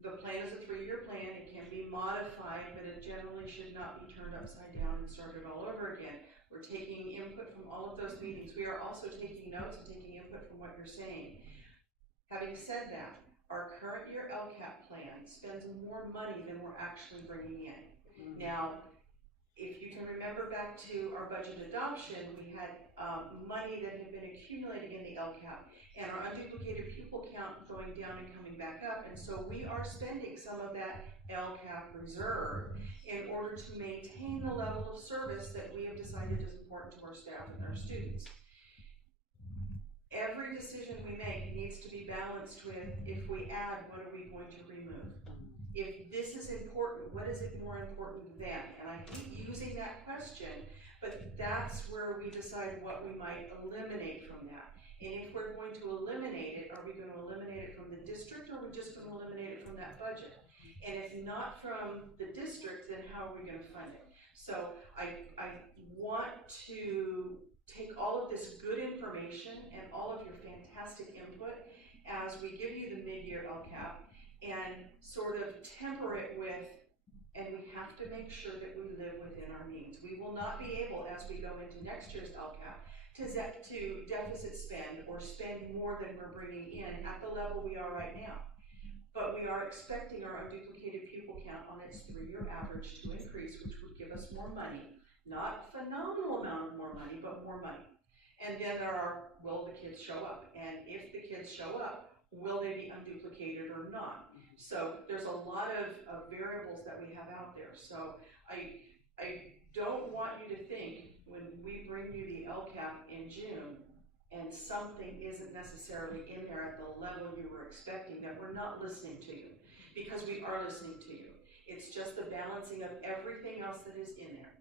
The plan is a 3-year plan. It can be modified, but it generally should not be turned upside down and started all over again. We're taking input from all of those meetings. We are also taking notes and taking input from what you're saying. Having said that, our current year LCAP plan spends more money than we're actually bringing in. Now, if you can remember back to our budget adoption, we had money that had been accumulating in the LCAP, and our unduplicated pupil count going down and coming back up, and so we are spending some of that LCAP reserve in order to maintain the level of service that we have decided is important to our staff and our students. Every decision we make needs to be balanced with, if we add, what are we going to remove? If this is important, what is it more important than? And I keep using that question, but that's where we decide what we might eliminate from that. And if we're going to eliminate it, are we going to eliminate it from the district, or are we just going to eliminate it from that budget? And if not from the district, then how are we going to fund it? So I want to take all of this good information and all of your fantastic input as we give you the mid-year LCAP, and sort of temper it with, and we have to make sure that we live within our means. We will not be able, as we go into next year's LCAP, to deficit spend or spend more than we're bringing in at the level we are right now. But we are expecting our unduplicated pupil count on its 3-year average to increase, which would give us more money. Not phenomenal amount of more money, but more money. And then there are, will the kids show up? And if the kids show up, will they be unduplicated or not? So there's a lot of variables that we have out there. So I don't want you to think when we bring you the LCAP in June and something isn't necessarily in there at the level you were expecting, that we're not listening to you, because we are listening to you. It's just the balancing of everything else that is in there.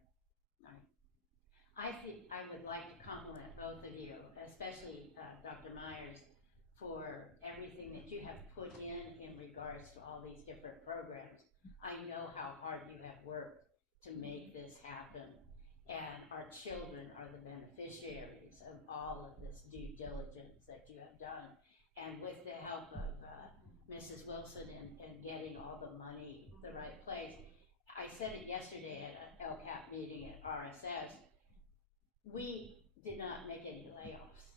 I think I would like to compliment both of you, especially Dr. Myers, for everything that you have put in regards to all these different programs. I know how hard you have worked to make this happen, and our children are the beneficiaries of all of this due diligence that you have done. And with the help of Mrs. Wilson and getting all the money the right place, I said it yesterday at an LCAP meeting at RSS, we did not make any layoffs.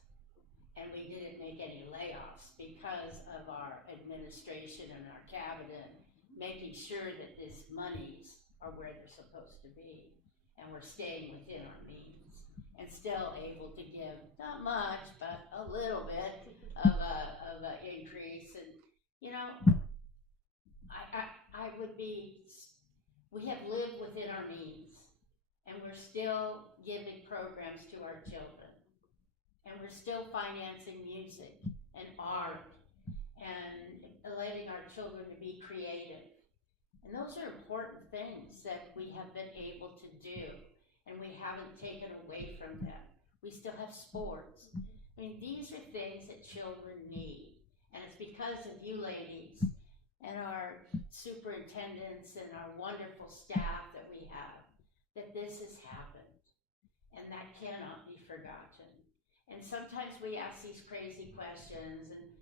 And we didn't make any layoffs because of our administration and our cabinet making sure that these monies are where they're supposed to be. And we're staying within our means and still able to give, not much, but a little bit of a increase. And, I would be, we have lived within our means, and we're still giving programs to our children. And we're still financing music and art and letting our children to be creative. And those are important things that we have been able to do, and we haven't taken away from them. We still have sports. I mean, these are things that children need. And it's because of you ladies and our superintendents and our wonderful staff that we have that this has happened. And that cannot be forgotten. And sometimes we ask these crazy questions, and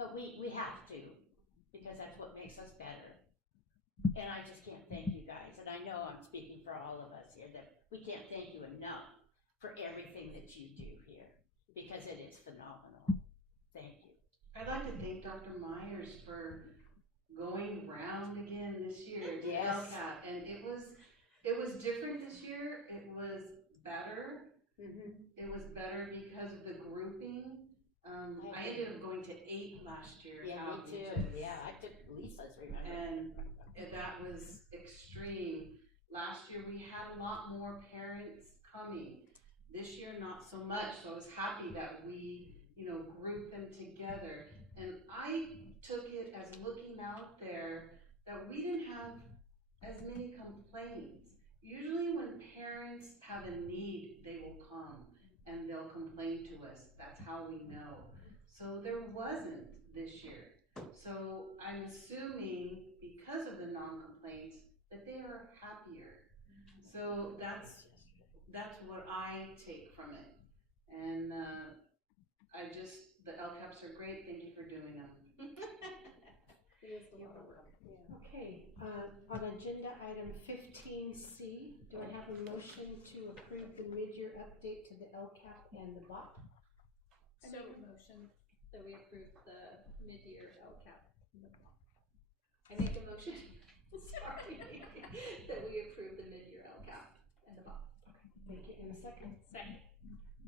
but we have to, because that's what makes us better. And I just can't thank you guys, and I know I'm speaking for all of us here, that we can't thank you enough for everything that you do here, because it is phenomenal. Thank you. I'd like to thank Dr. Myers for going round again this year to Yes. LCAP, and it was different this year. It was better. It was better because of the grouping I ended up going to 8 last year. Yeah, me too. outreaches. Yeah, I took Lisa's, remember? And that was extreme. Last year, we had a lot more parents coming. This year, not so much, so I was happy that we, grouped them together. And I took it as looking out there that we didn't have as many complaints. Usually when parents have a need, they will come and they'll complain to us. That's how we know. So there wasn't this year. So I'm assuming because of the non-complaints that they are happier. So that's what I take from it. And the LCAPs are great. Thank you for doing them. Okay, on agenda item 15C, do I have a motion to approve the mid-year update to the LCAP and the BOP? I make a motion that we approve the mid-year LCAP and the BOP. I make a motion, sorry, that we approve the mid-year LCAP and the BOP. Thank you, in a second. Second.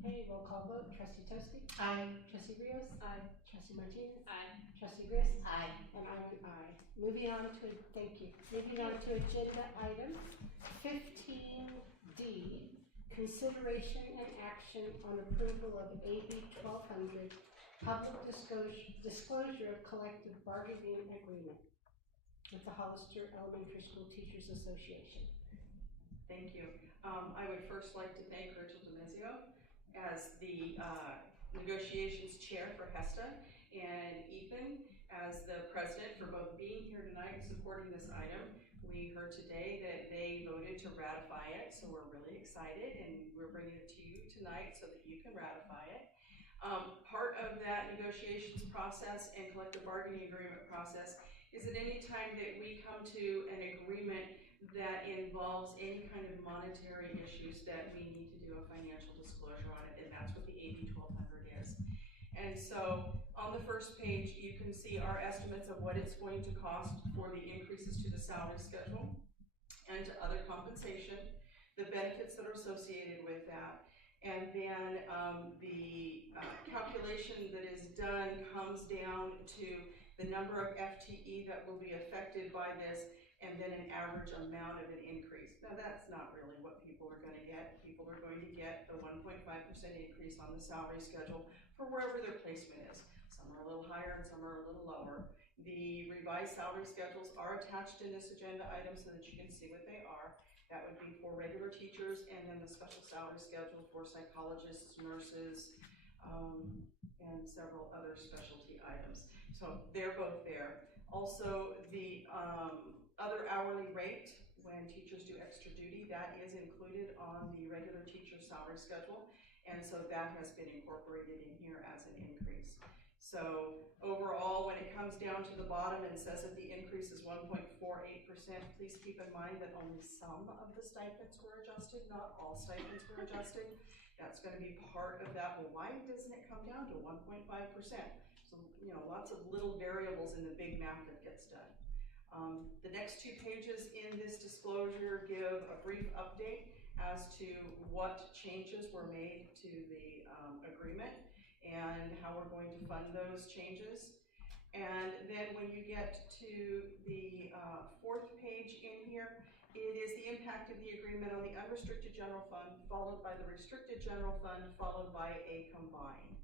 Okay, roll call vote, trustee Tosti? Aye. Trustee Rios? Aye. Trustee Martinez? Aye. Trustee Griss? Aye. And I'm an aye. Moving on to agenda item 15D, consideration and action on approval of AB 1200, public disclosure of collective bargaining agreement with the Hollister Elementary School Teachers Association. Thank you. I would first like to thank Rachel DiMezio as the negotiations chair for HESTA, and Ethan as the president for both being here tonight and supporting this item. We heard today that they voted to ratify it, so we're really excited, and we're bringing it to you tonight so that you can ratify it. Part of that negotiations process and collective bargaining agreement process is that any time that we come to an agreement that involves any kind of monetary issues, that we need to do a financial disclosure on it, and that's what the AB 1200 is. And so on the first page, you can see our estimates of what it's going to cost for the increases to the salary schedule and to other compensation, the benefits that are associated with that, and then the calculation that is done comes down to the number of FTE that will be affected by this, and then an average amount of an increase. Now that's not really what people are going to get. People are going to get the 1.5% increase on the salary schedule for wherever their placement is. Some are a little higher and some are a little lower. The revised salary schedules are attached in this agenda item so that you can see what they are. That would be for regular teachers, and then the special salary schedule for psychologists, nurses, and several other specialty items. So they're both there. Also, the other hourly rate when teachers do extra duty, that is included on the regular teacher salary schedule, and so that has been incorporated in here as an increase. So overall, when it comes down to the bottom and says that the increase is 1.48%, please keep in mind that only some of the stipends were adjusted, not all stipends were adjusted. That's going to be part of that. Well, why doesn't it come down to 1.5%? So, lots of little variables in the big math that gets done. The next 2 pages in this disclosure give a brief update as to what changes were made to the agreement and how we're going to fund those changes. And then when you get to the 4th page in here, it is the impact of the agreement on the unrestricted general fund, followed by the restricted general fund, followed by a combined.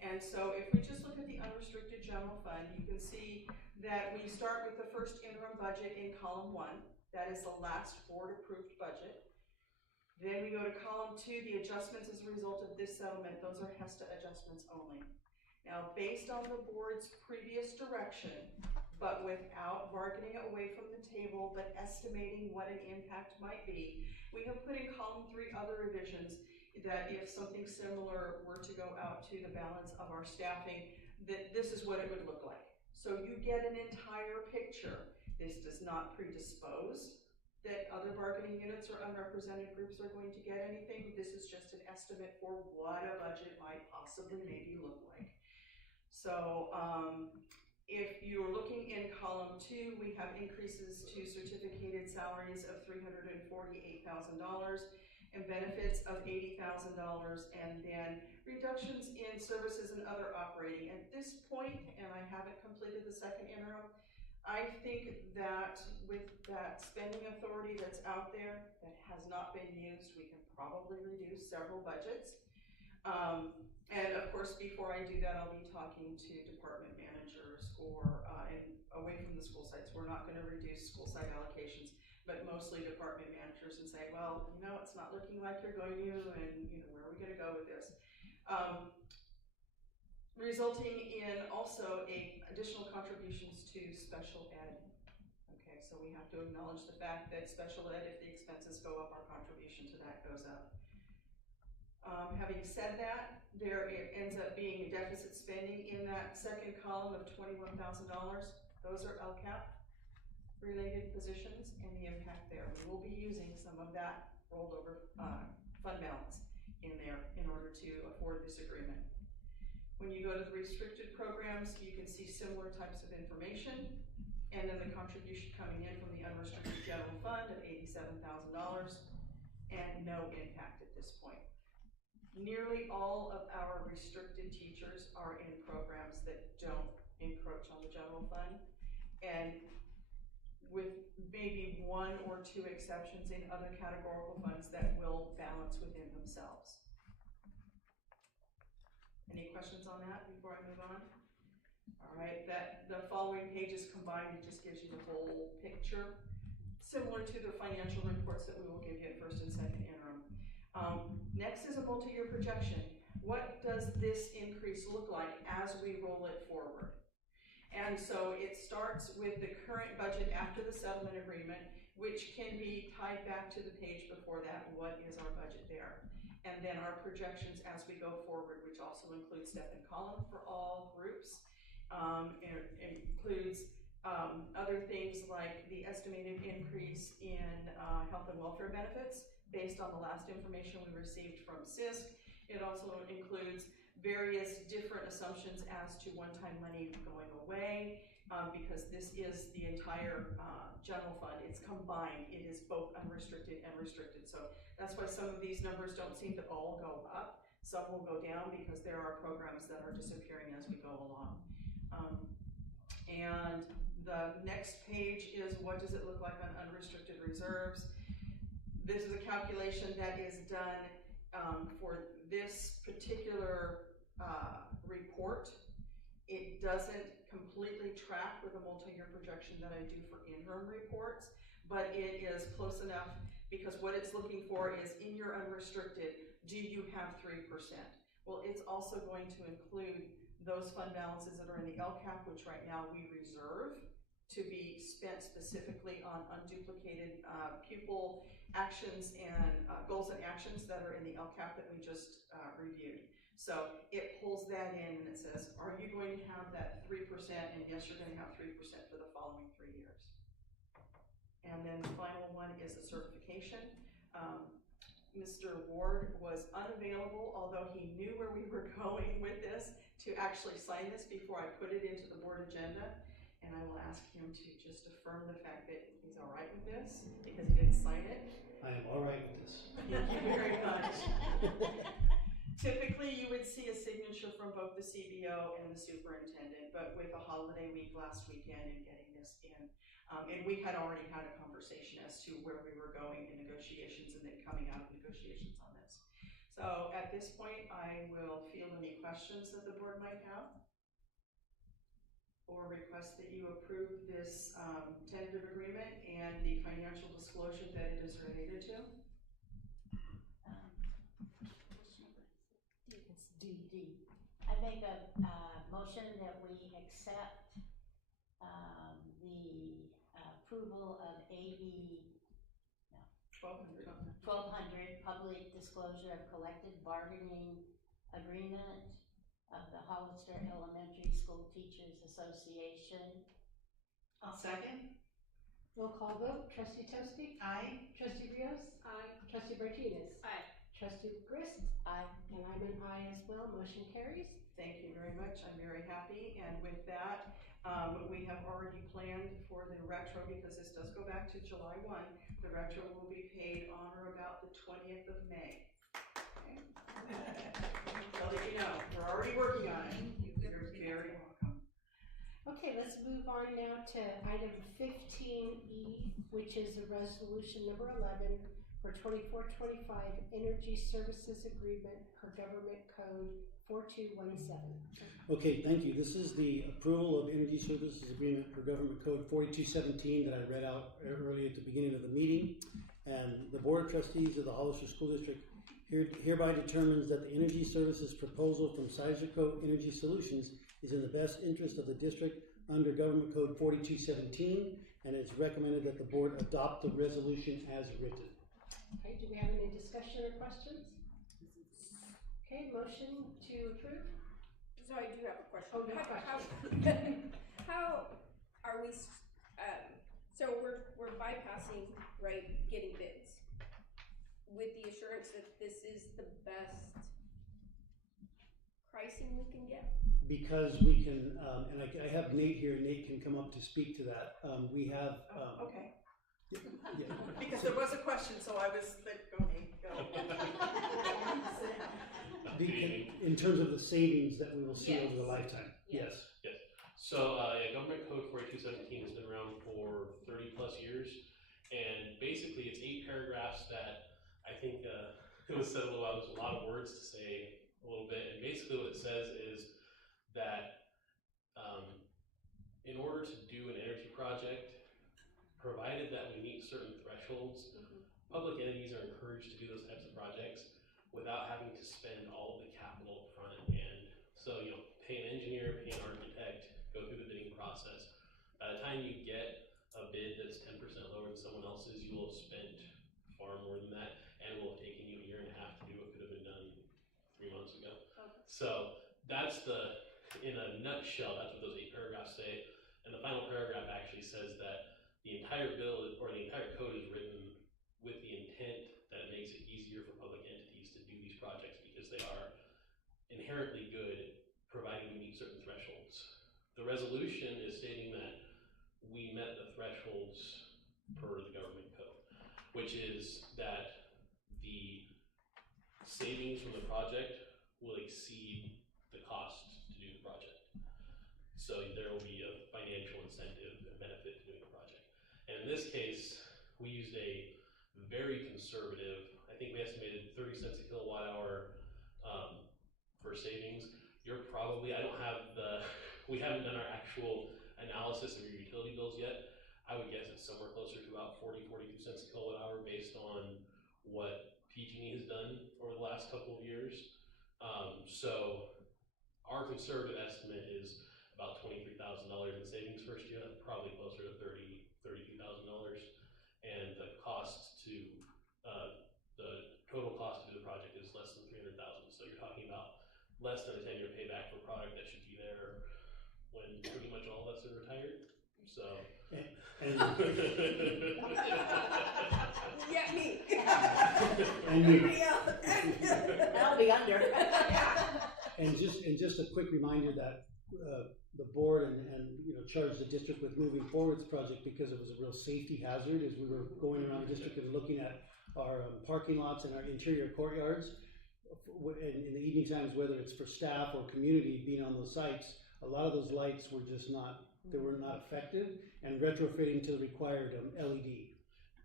And so if we just look at the unrestricted general fund, you can see that we start with the first interim budget in column 1. That is the last board-approved budget. Then we go to column 2, the adjustments as a result of this settlement. Those are HESTA adjustments only. Now, based on the board's previous direction, but without bargaining it away from the table, but estimating what an impact might be, we have put in column 3 other revisions that if something similar were to go out to the balance of our staffing, that this is what it would look like. So you get an entire picture. This does not predispose that other bargaining units or unrepresented groups are going to get anything. This is just an estimate for what a budget might possibly maybe look like. So if you're looking in column 2, we have increases to certificated salaries of $348,000. and benefits of $80,000, and then reductions in services and other operating. At this point, and I haven't completed the second interim, I think that with that spending authority that's out there that has not been used, we can probably reduce several budgets. And of course, before I do that, I'll be talking to department managers or and away from the school sites. We're not going to reduce school site allocations, but mostly department managers, and say, well, you know, it's not looking like you're going to, and you know, where are we going to go with this? Resulting in also additional contributions to special ed. Okay, so we have to acknowledge the fact that special ed, if the expenses go up, our contribution to that goes up. Having said that, there it ends up being deficit spending in that second column of $21,000. Those are LCAP related positions and the impact there. We will be using some of that rolled over fund balance in there in order to afford this agreement. When you go to the restricted programs, you can see similar types of information, and then the contribution coming in from the unrestricted general fund of $87,000 and no impact at this point. Nearly all of our restricted teachers are in programs that don't encroach on the general fund, and with maybe one or two exceptions in other categorical funds that will balance within themselves. Any questions on that before I move on? All right, the following pages combined, it just gives you the whole picture, similar to the financial reports that we will give you at first and second interim. Next is a multi-year projection. What does this increase look like as we roll it forward? And so it starts with the current budget after the settlement agreement, which can be tied back to the page before that. What is our budget there? And then our projections as we go forward, which also includes step and column for all groups. It includes other things like the estimated increase in health and welfare benefits based on the last information we received from CISC. It also includes various different assumptions as to one-time money going away, because this is the entire general fund. It's combined. It is both unrestricted and restricted. So that's why some of these numbers don't seem to all go up. Some will go down because there are programs that are disappearing as we go along. And the next page is what does it look like on unrestricted reserves. This is a calculation that is done for this particular report. It doesn't completely track with a multi-year projection that I do for interim reports, but it is close enough because what it's looking for is in your unrestricted, do you have 3%? Well, it's also going to include those fund balances that are in the LCAP, which right now we reserve to be spent specifically on unduplicated pupil actions and goals and actions that are in the LCAP that we just reviewed. So it pulls that in and it says, are you going to have that 3%? And yes, you're going to have 3% for the following 3 years. And then the final one is the certification. Mr. Ward was unavailable, although he knew where we were going with this, to actually sign this before I put it into the board agenda. And I will ask him to just affirm the fact that he's all right with this because he didn't sign it. I am all right with this. Thank you very much. Typically, you would see a signature from both the CBO and the superintendent, but with a holiday week last weekend and getting this in, and we had already had a conversation as to where we were going in negotiations and then coming out of negotiations on this. So at this point, I will field any questions that the board might have, or request that you approve this tentative agreement and the financial disclosure that it is related to. D. I make a motion that we accept the approval of AB 1200 public disclosure of collective bargaining agreement of the Hollister Elementary School Teachers Association. I'll second. Roll call vote. Trustee Tosti? Aye. Trustee Rios? Aye. Trustee Martinez? Aye. Trustee Grist? Aye. And I'm an aye as well. Motion carries. Thank you very much. I'm very happy. And with that, We have already planned for the retro, because this does go back to July 1. The retro will be paid on or about the 20th of May. Okay? So that you know, we're already working on it. You're very welcome. Okay, let's move on now to item 15E, which is a resolution number 11 for 24-25 Energy Services Agreement per Government Code 4217. Okay, thank you. This is the approval of Energy Services Agreement per Government Code 4217 that I read out earlier at the beginning of the meeting. And the Board of Trustees of the Hollister School District hereby determines that the Energy Services proposal from Sizerco Energy Solutions is in the best interest of the district under Government Code 4217, and it's recommended that the board adopt the resolution as written. Okay, do we have any discussion or questions? Okay, motion to approve? So I do have a question. Oh, no How are we, so we're bypassing, right, getting bids with the assurance that this is the best pricing we can get? Because we can, and I have Nate here, Nate can come up to speak to that. We have, Okay. yeah. Because there was a question, so I was like, go Nate, go. In terms of the savings that we will see Yes. over the lifetime, yes. Yes. So, Government Code 4217 has been around for 30 plus years, and basically it's 8 paragraphs that I think it was said a little while. There's a lot of words to say a little bit, and basically what it says is that in order to do an energy project, provided that we meet certain thresholds, public entities are encouraged to do those types of projects without having to spend all of the capital up front and so, pay an engineer, pay an architect, go through the bidding process. By the time you get a bid that's 10% lower than someone else's, you will have spent far more than that, and it will have taken you a year and a half to do what could have been done 3 months ago. Okay. So that's in a nutshell, that's what those 8 paragraphs say. And the final paragraph actually says that the entire bill or the entire code is written with the intent that it makes it easier for public entities to do these projects because they are inherently good, providing we meet certain thresholds. The resolution is stating that we met the thresholds per the government code, which is that the savings from the project will exceed the cost to do the project. So there will be a financial incentive and benefit to doing the project. And in this case, we used a very conservative, I think we estimated 30 cents a kilowatt hour for savings. You're probably, we haven't done our actual analysis of your utility bills yet. I would guess it's somewhere closer to about 40, 42 cents a kilowatt hour based on what PG&E has done over the last couple of years. So our conservative estimate is about $23,000 in savings first year, probably closer to $32,000. And the cost to, the total cost to do the project is less than $300,000. So you're talking about less than a 10-year payback for a product that should be there when pretty much all of us are retired. So. Yeah, me. And me. Everybody else. I'll be under. And just a quick reminder that the board and charged the district with moving forward this project because it was a real safety hazard as we were going around the district and looking at our parking lots and our interior courtyards. In the evening times, whether it's for staff or community being on those sites, a lot of those lights were just not effective, and retrofitting to the required LED.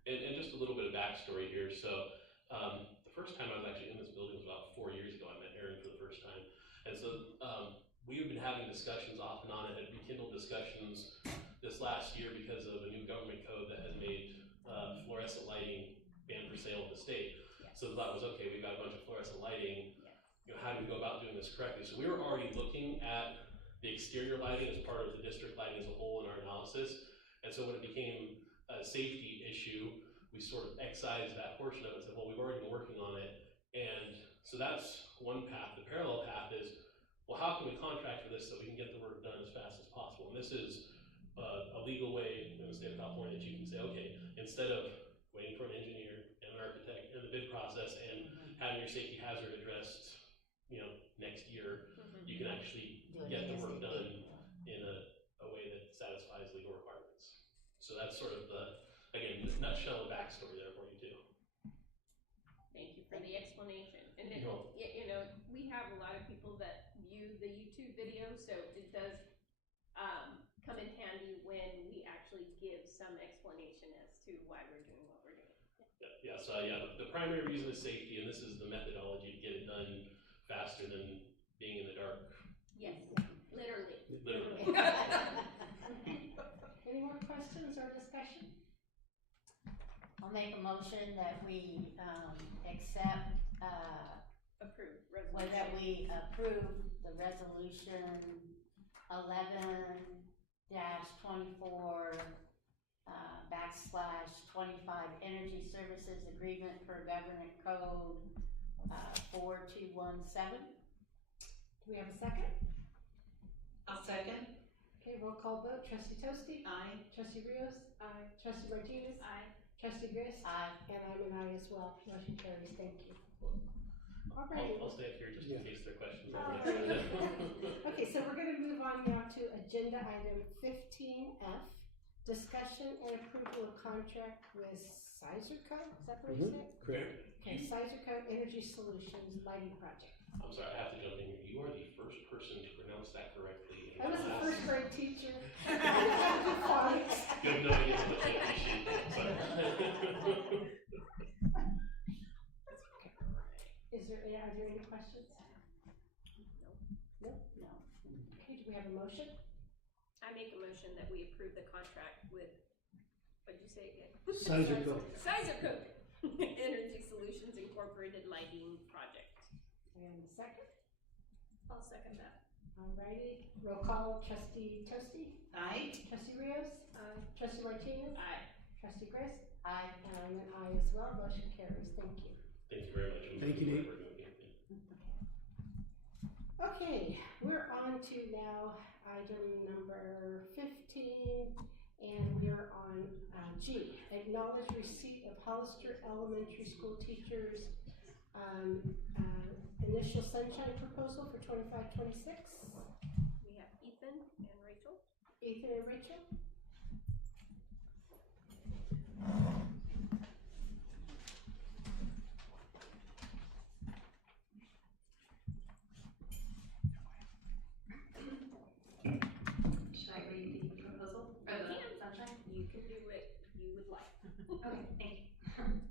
And just a little bit of backstory here. So the first time I was actually in this building was about 4 years ago. I met Aaron for the first time. And so we've been having discussions off and on. It had rekindled discussions this last year because of a new government code that has made fluorescent lighting banned for sale in the state. So the thought was, okay, we've got a bunch of fluorescent lighting. How do we go about doing this correctly? So we were already looking at the exterior lighting as part of the district lighting as a whole in our analysis. And so when it became a safety issue, we sort of excised that portion of it and said, well, we've already been working on it. And so that's one path. The parallel path is, well, how can we contract for this so we can get the work done as fast as possible? And this is a legal way in the state of California that you can say, okay, instead of waiting for an engineer and an architect in the bid process and having your safety hazard addressed, next year, you can actually get the work done in a way So that's sort of the, again, the nutshell backstory there for you too. Thank you for the explanation. And then, You're welcome. you know, we have a lot of people that view the YouTube video, so it does come in handy when we actually give some explanation as to why we're doing what we're doing. Yeah, so the primary reason is safety, and this is the methodology to get it done faster than being in the dark. Yes, literally. Literally. Any more questions or discussion? I'll make a motion that we, accept, Approve well, resolution. that we approve the resolution 11-24, /25 Energy Services Agreement per Government Code, 4217. Do we have a second? I'll second. Okay, roll call vote. Trustee Tosti? Aye. Trustee Rios? Aye. Trustee Martinez? Aye. Trustee Grist? Aye. And I'm an aye as well. Motion carries. Thank you. All I'll right. stay up here just in case there are questions. Okay, so we're gonna move on now to agenda item 15F, discussion and approval of contract with Sizerco, is that the way you say it? Correct. Okay, Sizerco Energy Solutions Lighting Project. I'm sorry, I have to jump in here. You are the first person to pronounce that correctly. I was a first grade teacher. You have no idea how much I appreciate that. Sorry. Are there any questions? No? No. Okay, do we have a motion? I make a motion that we approve the contract with, what'd you say again? Sizerco. Sizerco Energy Solutions Incorporated Lighting Project. And a second? I'll second that. Alrighty, roll call. Trustee Tosti? Aye. Trustee Rios? Aye. Trustee Martinez? Aye. Trustee Grist? Aye. And I'm an aye as well. Motion carries. Thank you. Thank you very much. Thank you, Nate. Okay, we're on to now item number 15, and we're on G, acknowledge receipt of Hollister Elementary School teachers' initial sunshine proposal for 25-26. We have Ethan and Rachel. Ethan and Rachel. Should I read the proposal, or the sunshine? You can do what you would like. Okay, thank you.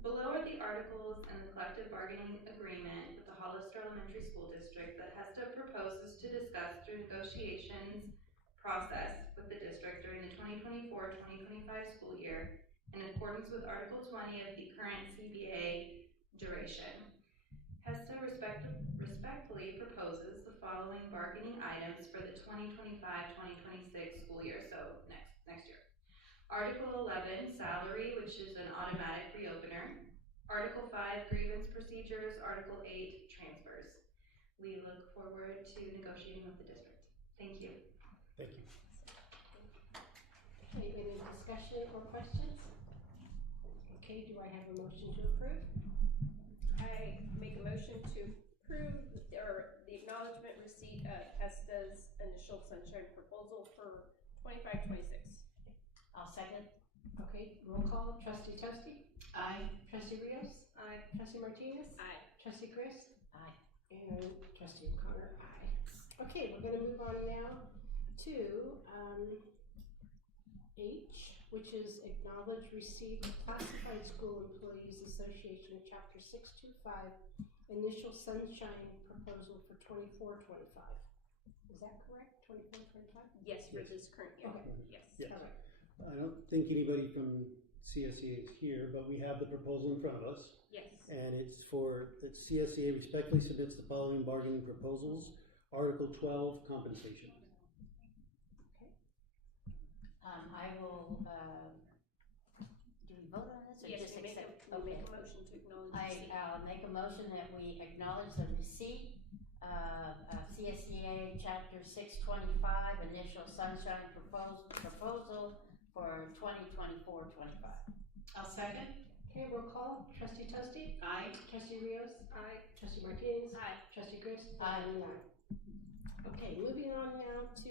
Below are the articles and the collective bargaining agreement with the Hollister Elementary School District that HESTA proposes to discuss through negotiations process with the district during the 2024-2025 school year in accordance with Article 20 of the current CBA duration. HESTA respectfully proposes the following bargaining items for the 2025-2026 school year, so next year. Article 11, salary, which is an automatic reopener. Article 5, grievance procedures. Article 8, transfers. We look forward to negotiating with the district. Thank you. Thank you. Okay, any discussion or questions? Okay, do I have a motion to approve? I make a motion to approve the acknowledgement receipt of HESTA's initial sunshine proposal for 25-26. I'll second. Okay, roll call. Trustee Tosti? Aye. Trustee Rios? Aye. Trustee Martinez? Aye. Trustee Grist? Aye. And Trustee O'Connor, aye. Okay, we're gonna move on now to, H, which is acknowledge receipt of Classified School Employees Association Chapter 625 initial sunshine proposal for 24-25. Is that correct? 24-25? Yes, for this current year. Okay. Yes. Yes. All right. I don't think anybody from CSEA is here, but we have the proposal in front of us. Yes. And it's for, that CSEA respectfully submits the following bargaining proposals. Article 12, compensation. I will, do we vote on this or Yes, just we make accept? a motion to acknowledge receipt. I make a motion that we acknowledge the receipt of CSEA Chapter 625 initial sunshine proposal for 2024-25. I'll second. Okay, roll call. Trustee Tosti? Aye. Trustee Rios? Aye. Trustee Martinez? Aye. Trustee Grist? Aye. And aye. Okay, moving on now to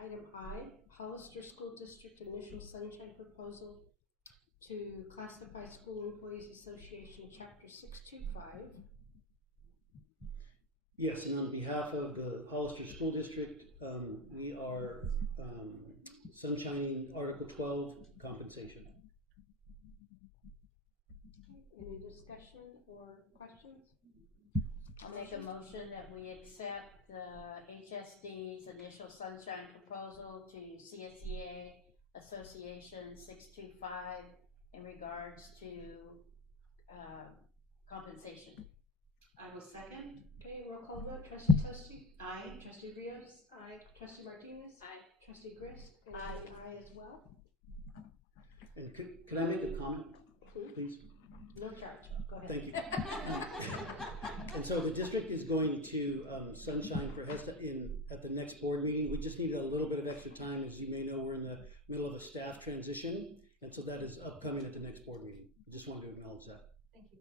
item I, Hollister School District initial sunshine proposal to classify School Employees Association Chapter 625. Yes, and on behalf of the Hollister School District, we are sunshining Article 12 compensation. Any discussion or questions? I'll make a motion that we accept the HSD's initial sunshine proposal to CSEA Association 625 in regards to compensation. I will second. Okay, roll call vote. Trustee Tosti? Aye. Trustee Rios? Aye. Trustee Martinez? Aye. Trustee Grist? And Aye. aye as well. And could I make a comment, please? No charge. Go ahead. Thank you. And so the district is going to sunshine for HESTA at the next board meeting. We just needed a little bit of extra time. As you may know, we're in the middle of a staff transition, and so that is upcoming at the next board meeting. I just wanted to acknowledge that. Thank you.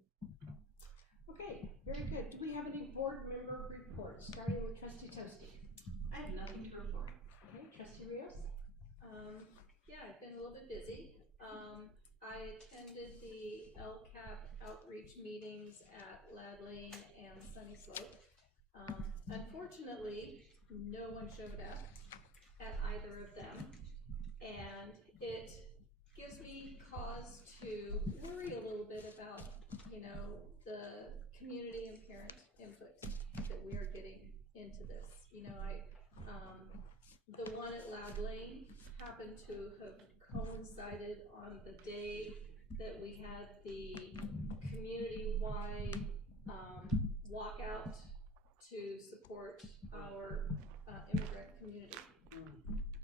Okay, very good. Do we have any board member reports, starting with Trustee Tosti? I have nothing to report. Okay, Trustee Rios? Yeah, I've been a little bit busy. I attended the LCAP outreach meetings at Ladley and Sunny Slope. Unfortunately, no one showed up at either of them, and it gives me cause to worry a little bit about, the community and parent input that we are getting into this. The one at Loud Lane happened to have coincided on the day that we had the community-wide walkout to support our immigrant community.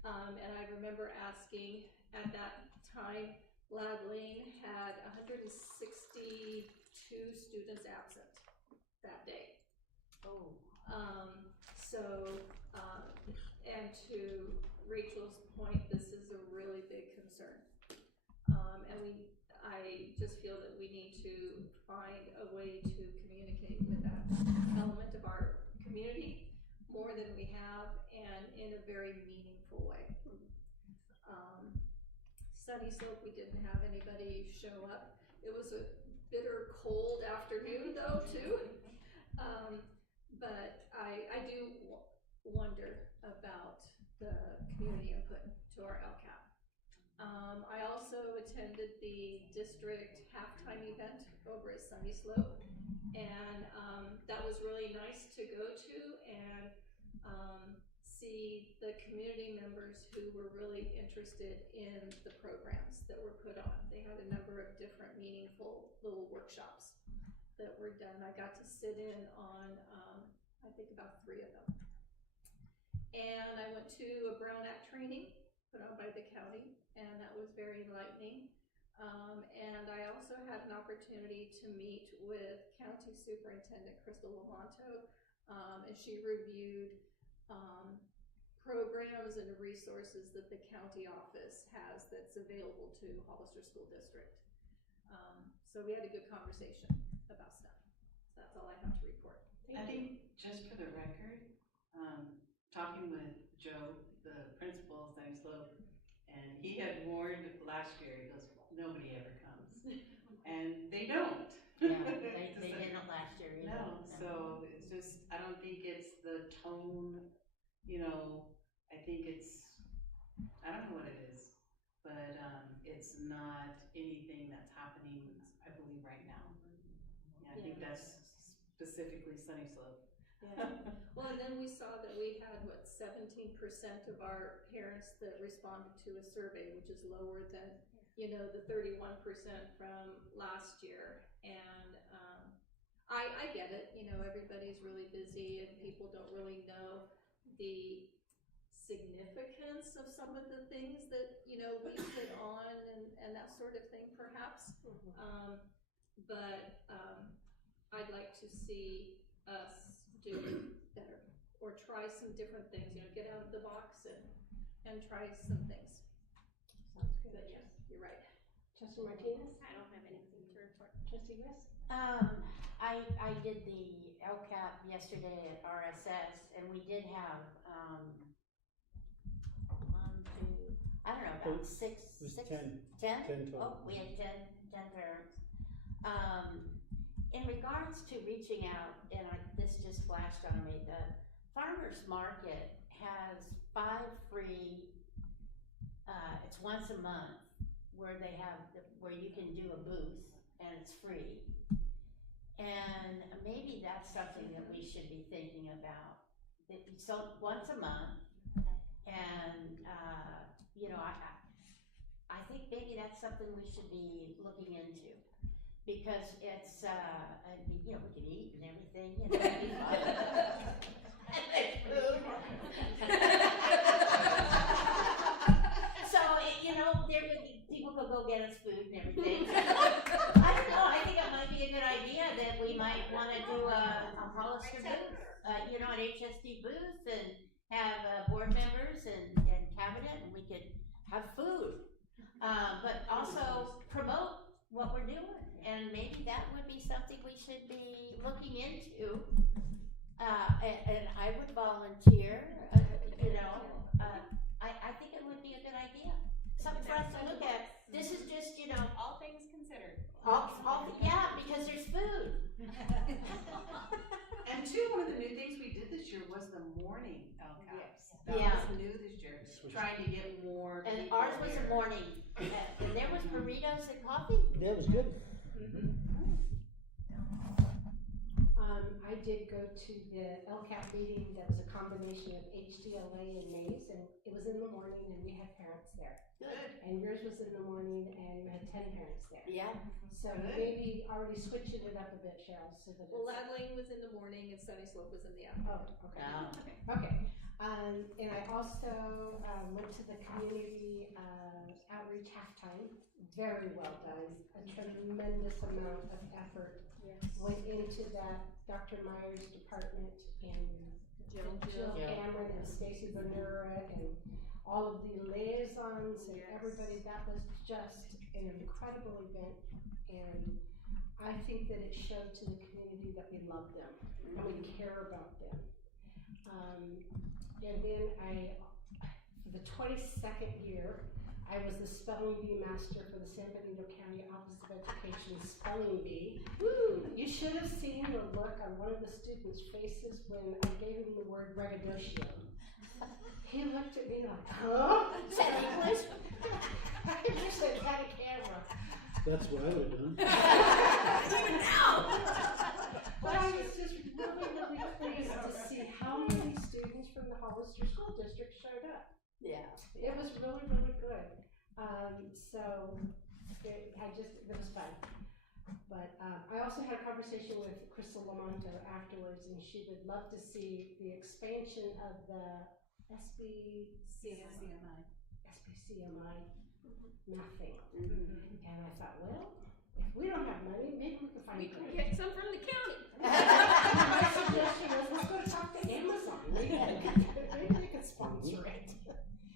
And I remember asking at that time, Loud Lane had 162 students absent that day. Oh. And to Rachel's point, this is a really big concern. I just feel that we need to find a way to communicate with that element of our community more than we have and in a very meaningful way. Sunny Slope, we didn't have anybody show up. It was a bitter cold afternoon though too. But I do wonder about the community input to our LCAP. I also attended the district halftime event over at Sunny Slope, and that was really nice to go to and see the community members who were really interested in the programs that were put on. They had a number of different meaningful little workshops that were done. I got to sit in on, I think about 3 of them. And I went to a Brown Act training put on by the county, and that was very enlightening. And I also had an opportunity to meet with County Superintendent Crystal Lamonto, and she reviewed programs and resources that the county office has that's available to Hollister School District. So we had a good conversation about stuff. So that's all I have to report. I think, just for the record, talking with Joe, the principal of Sunny Slope, and he had warned last year, he goes, nobody ever comes. And they don't. Yeah, they didn't last year either. No, so it's just, I don't think it's the tone, I think it's, I don't know what it is, but it's not anything that's happening, I believe, right now. Yeah, I think that's specifically Sunny Slope. Yeah. Well, and then we saw that we had, 17% of our parents that responded to a survey, which is lower than, the 31% from last year. And I get it, everybody's really busy and people don't really know the significance of some of the things that, we hit on and that sort of thing, perhaps. But I'd like to see us do better or try some different things, get out of the box and try some things. Sounds good. But yes, you're right. Trustee Martinez? I don't have anything to report. Trustee Grist? I did the LCAP yesterday at RSS, and we did have 1, 2, Oh, six, It was six, 10. 10? 10 total. Oh, we had 10 parents. In regards to reaching out, and this just flashed on me, the farmer's market has 5 free, it's once a month, where they have, where you can do a booth, and it's free. And maybe that's something that we should be thinking about. So once a month, and, you know, I think maybe that's something we should be looking into. Because it's, you know, we can eat and everything, you know. It'd be fun. And there's food. So, you know, people could go get us food and everything. I don't know, I think it might be a good idea that we might wanna do a Hollister booth, you know, an HSD booth, and have board members and cabinet, and we could have food. But also promote what we're doing. And maybe that would be something we should be looking into. And I would volunteer, you know, I think it would be a good idea. Something for us to look at. This is just, you know. All things considered. Yeah, because there's food. And two, one of the new things we did this year was the morning LCAPs. Yes. That Yeah. was new this year, trying to get more And people ours was there. a morning. And there was burritos and coffee. Yeah, it was good. I did go to the LCAP meeting that was a combination of HDLA and Maze, and it was in the morning, and we had parents there. Good. And yours was in the morning, and you had 10 parents there. Yeah. So maybe already switching it up a bit, Cheryl, so that Well, it's. Ladling was in the morning and Sunny Slope was in the afternoon. Oh, okay. Oh. Okay. And I also went to the community outreach halftime. Very well done. A tremendous amount of effort went into that. Dr. Meyer's department and Jill Cameron and Stacy Bandura and all of the liaisons and everybody. That was just an incredible event, and I think that it showed to the community that we love them and we care about them. And then for the 22nd year, I was the spelling bee master for the San Benito County Office of Education spelling bee. Woo! You should have seen the look on one of the students' faces when I gave him the word braggadocio. He looked at me like, huh? Is that English? I wish I had a camera. That's what I would have done. Even now. But I was just really, really pleased to see how many students from the Hollister School District showed up. Yeah. It was really, really good. So it was fun. But I also had a conversation with Crystal Lamonto afterwards, and she would love to see the expansion of the SBCMI math thing. And I thought, well, if we don't have money, maybe we can find We can get some from the county. My suggestion was, let's go talk to Amazon. Maybe they could sponsor it.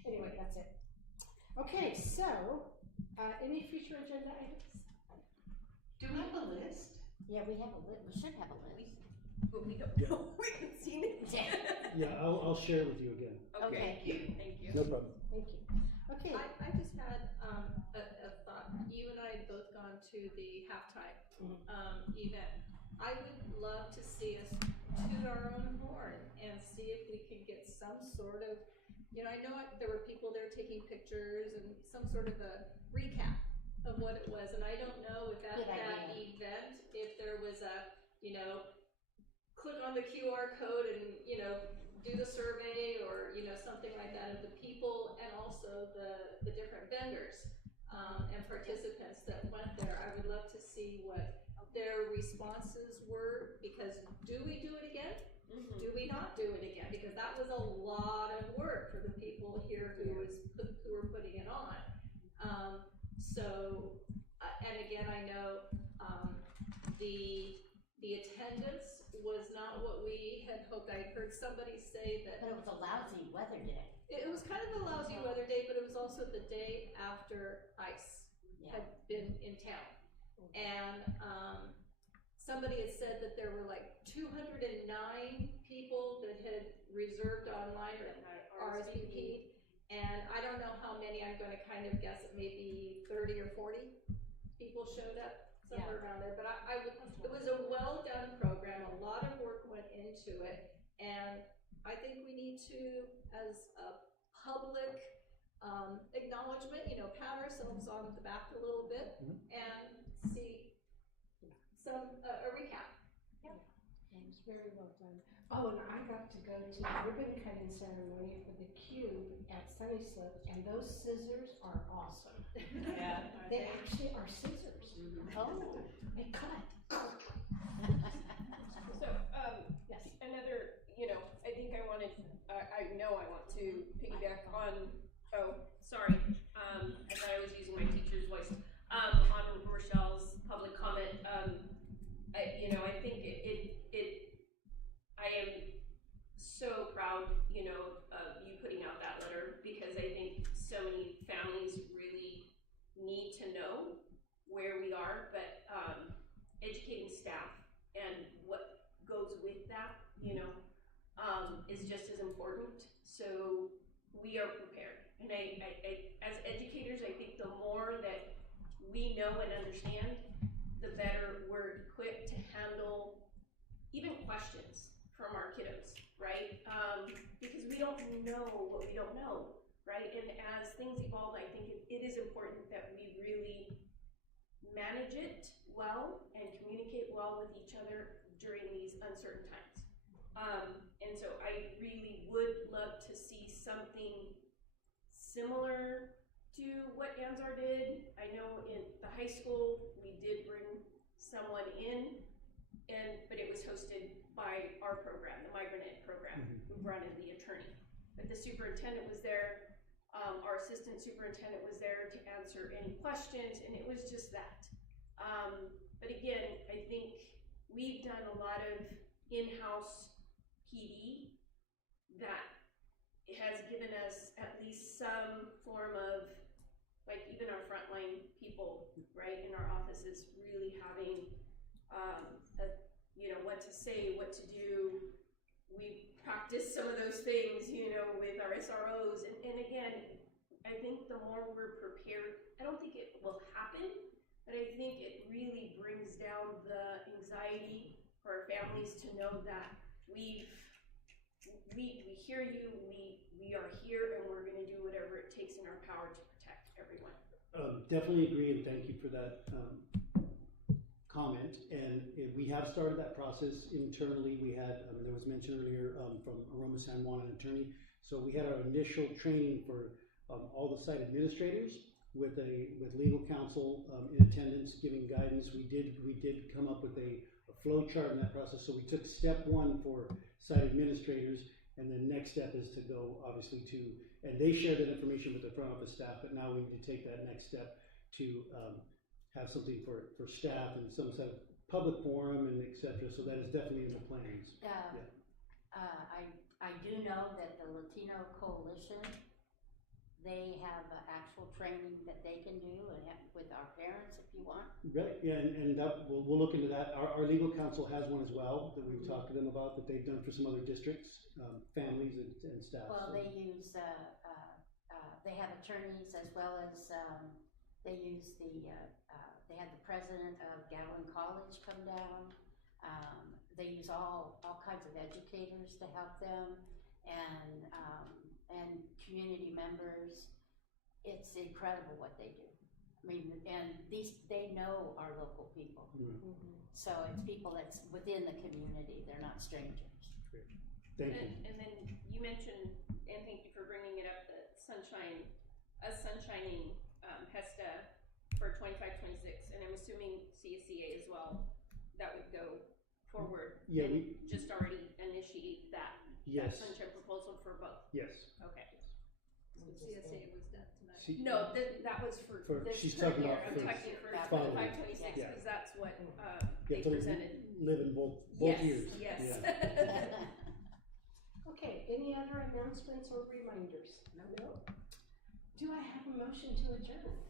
Anyway, that's it. Okay, so, any future agenda items? Do we have a list? Yeah, we have a list. We should have a list. But we don't know, we haven't seen it yet. Yeah, I'll share with you again. Okay. Thank you. No problem. Thank you. Okay. I just had a thought. You and I had both gone to the halftime event. I would love to see us toot our own horn and see if we can get some sort of, you know, I know there were people there taking pictures and some sort of a recap of what it was, and I don't know if at Good that idea. event, if there was a, you know, click on the QR code and, you know, do the survey or, you know, something like that of the people and also the different vendors and participants that went there. I would love to see what their responses were, because do we do it again? Do we not do it again? Because that was a lot of work for the people here who were putting it on. And again, I know the attendance was not what we had hoped. I heard somebody say that. But it was a lousy weather day. It was kind of a lousy weather day, but it was also the day after ICE had been in town. And somebody had said that there were like 209 people that had reserved online or RSVP'd, and And I don't know how many, I'm gonna kind of guess it maybe 30 or 40 people showed up, somewhere around there. But it was a well-done program, a lot of work went into it. And I think we need to, as a public acknowledgement, pat ourselves on the back a little bit and see a recap. Yeah, it was very well done. Oh, and I got to go to the ribbon cutting ceremony for the Cube at Sunny Slope, and those scissors are awesome. Yeah. They actually are scissors. Oh, they cut. So, Yes. another, I think I want to piggyback on, sorry, I thought I was using my teacher's voice, on Rochelle's public comment. I think I am so proud, of you putting out that letter, because I think so many families really need to know where we are, but educating staff and what goes with that, is just as important. So we are prepared. And I as educators, I think the more that we know and understand, the better we're equipped to handle even questions from our kiddos, right? Because we don't know what we don't know, right? And as things evolve, I think it is important that we really manage it well and communicate well with each other during these uncertain times. And so I really would love to see something similar to what Anzar did. I know in the high school, we did bring someone in, but it was hosted by our program, the Migrant Ed program, who brought in the attorney. But the superintendent was there, our assistant superintendent was there to answer any questions, and it was just that. But again, I think we've done a lot of in-house PD that has given us at least some form of, like, even our frontline people, right, in our offices, really having, what to say, what to do. We practice some of those things, with our SROs, and again, I think the more we're prepared, I don't think it will happen, but I think it really brings down the anxiety for our families to know that we hear you, we are here, and we're gonna do whatever it takes in our power to protect everyone. Definitely agree, and thank you for that comment. And we have started that process internally. We had, there was mention earlier from Aroma San Juan, an attorney. So we had our initial training for all the site administrators with legal counsel in attendance, giving guidance. We did come up with a flow chart in that process. So we took step one for site administrators, and then next step is to go obviously and they shared that information with the front office staff, but now we need to take that next step to have something for staff and some sort of public forum and et cetera. So that is definitely in the plans. I do know that the Latino Coalition, they have actual training that they can do and with our parents if you want. Right, yeah, and we'll look into that. Our legal counsel has one as well that we've talked to them about, that they've done for some other districts, families and staff. Well, so. they use, they have attorneys as well as, they use they had the president of Gatlin College come down. They use all kinds of educators to help them, and community members. It's incredible what they do. I mean, and they know our local people. So it's people that's within the community. They're not strangers. Great. Thank you. And then you mentioned, and thank you for bringing it up, that sunshining HESTA for 25-26, and I'm assuming CSEA as well, that would go forward. Yeah, and we just already initiate that. Yes. That sunshine proposal for both. Yes. Okay. So CSA was done tonight. No, that was for this she's term talking year. about I'm talking for following. 25-26, Yeah. because that's what You they have to presented. live in both Yes, years. yes. Yeah. Okay, any other announcements or reminders? No? Do I have a motion to adjourn?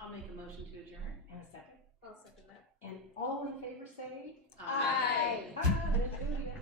I'll make a motion to adjourn. And a second? I'll second that. And all in favor say? Aye. Hallelujah.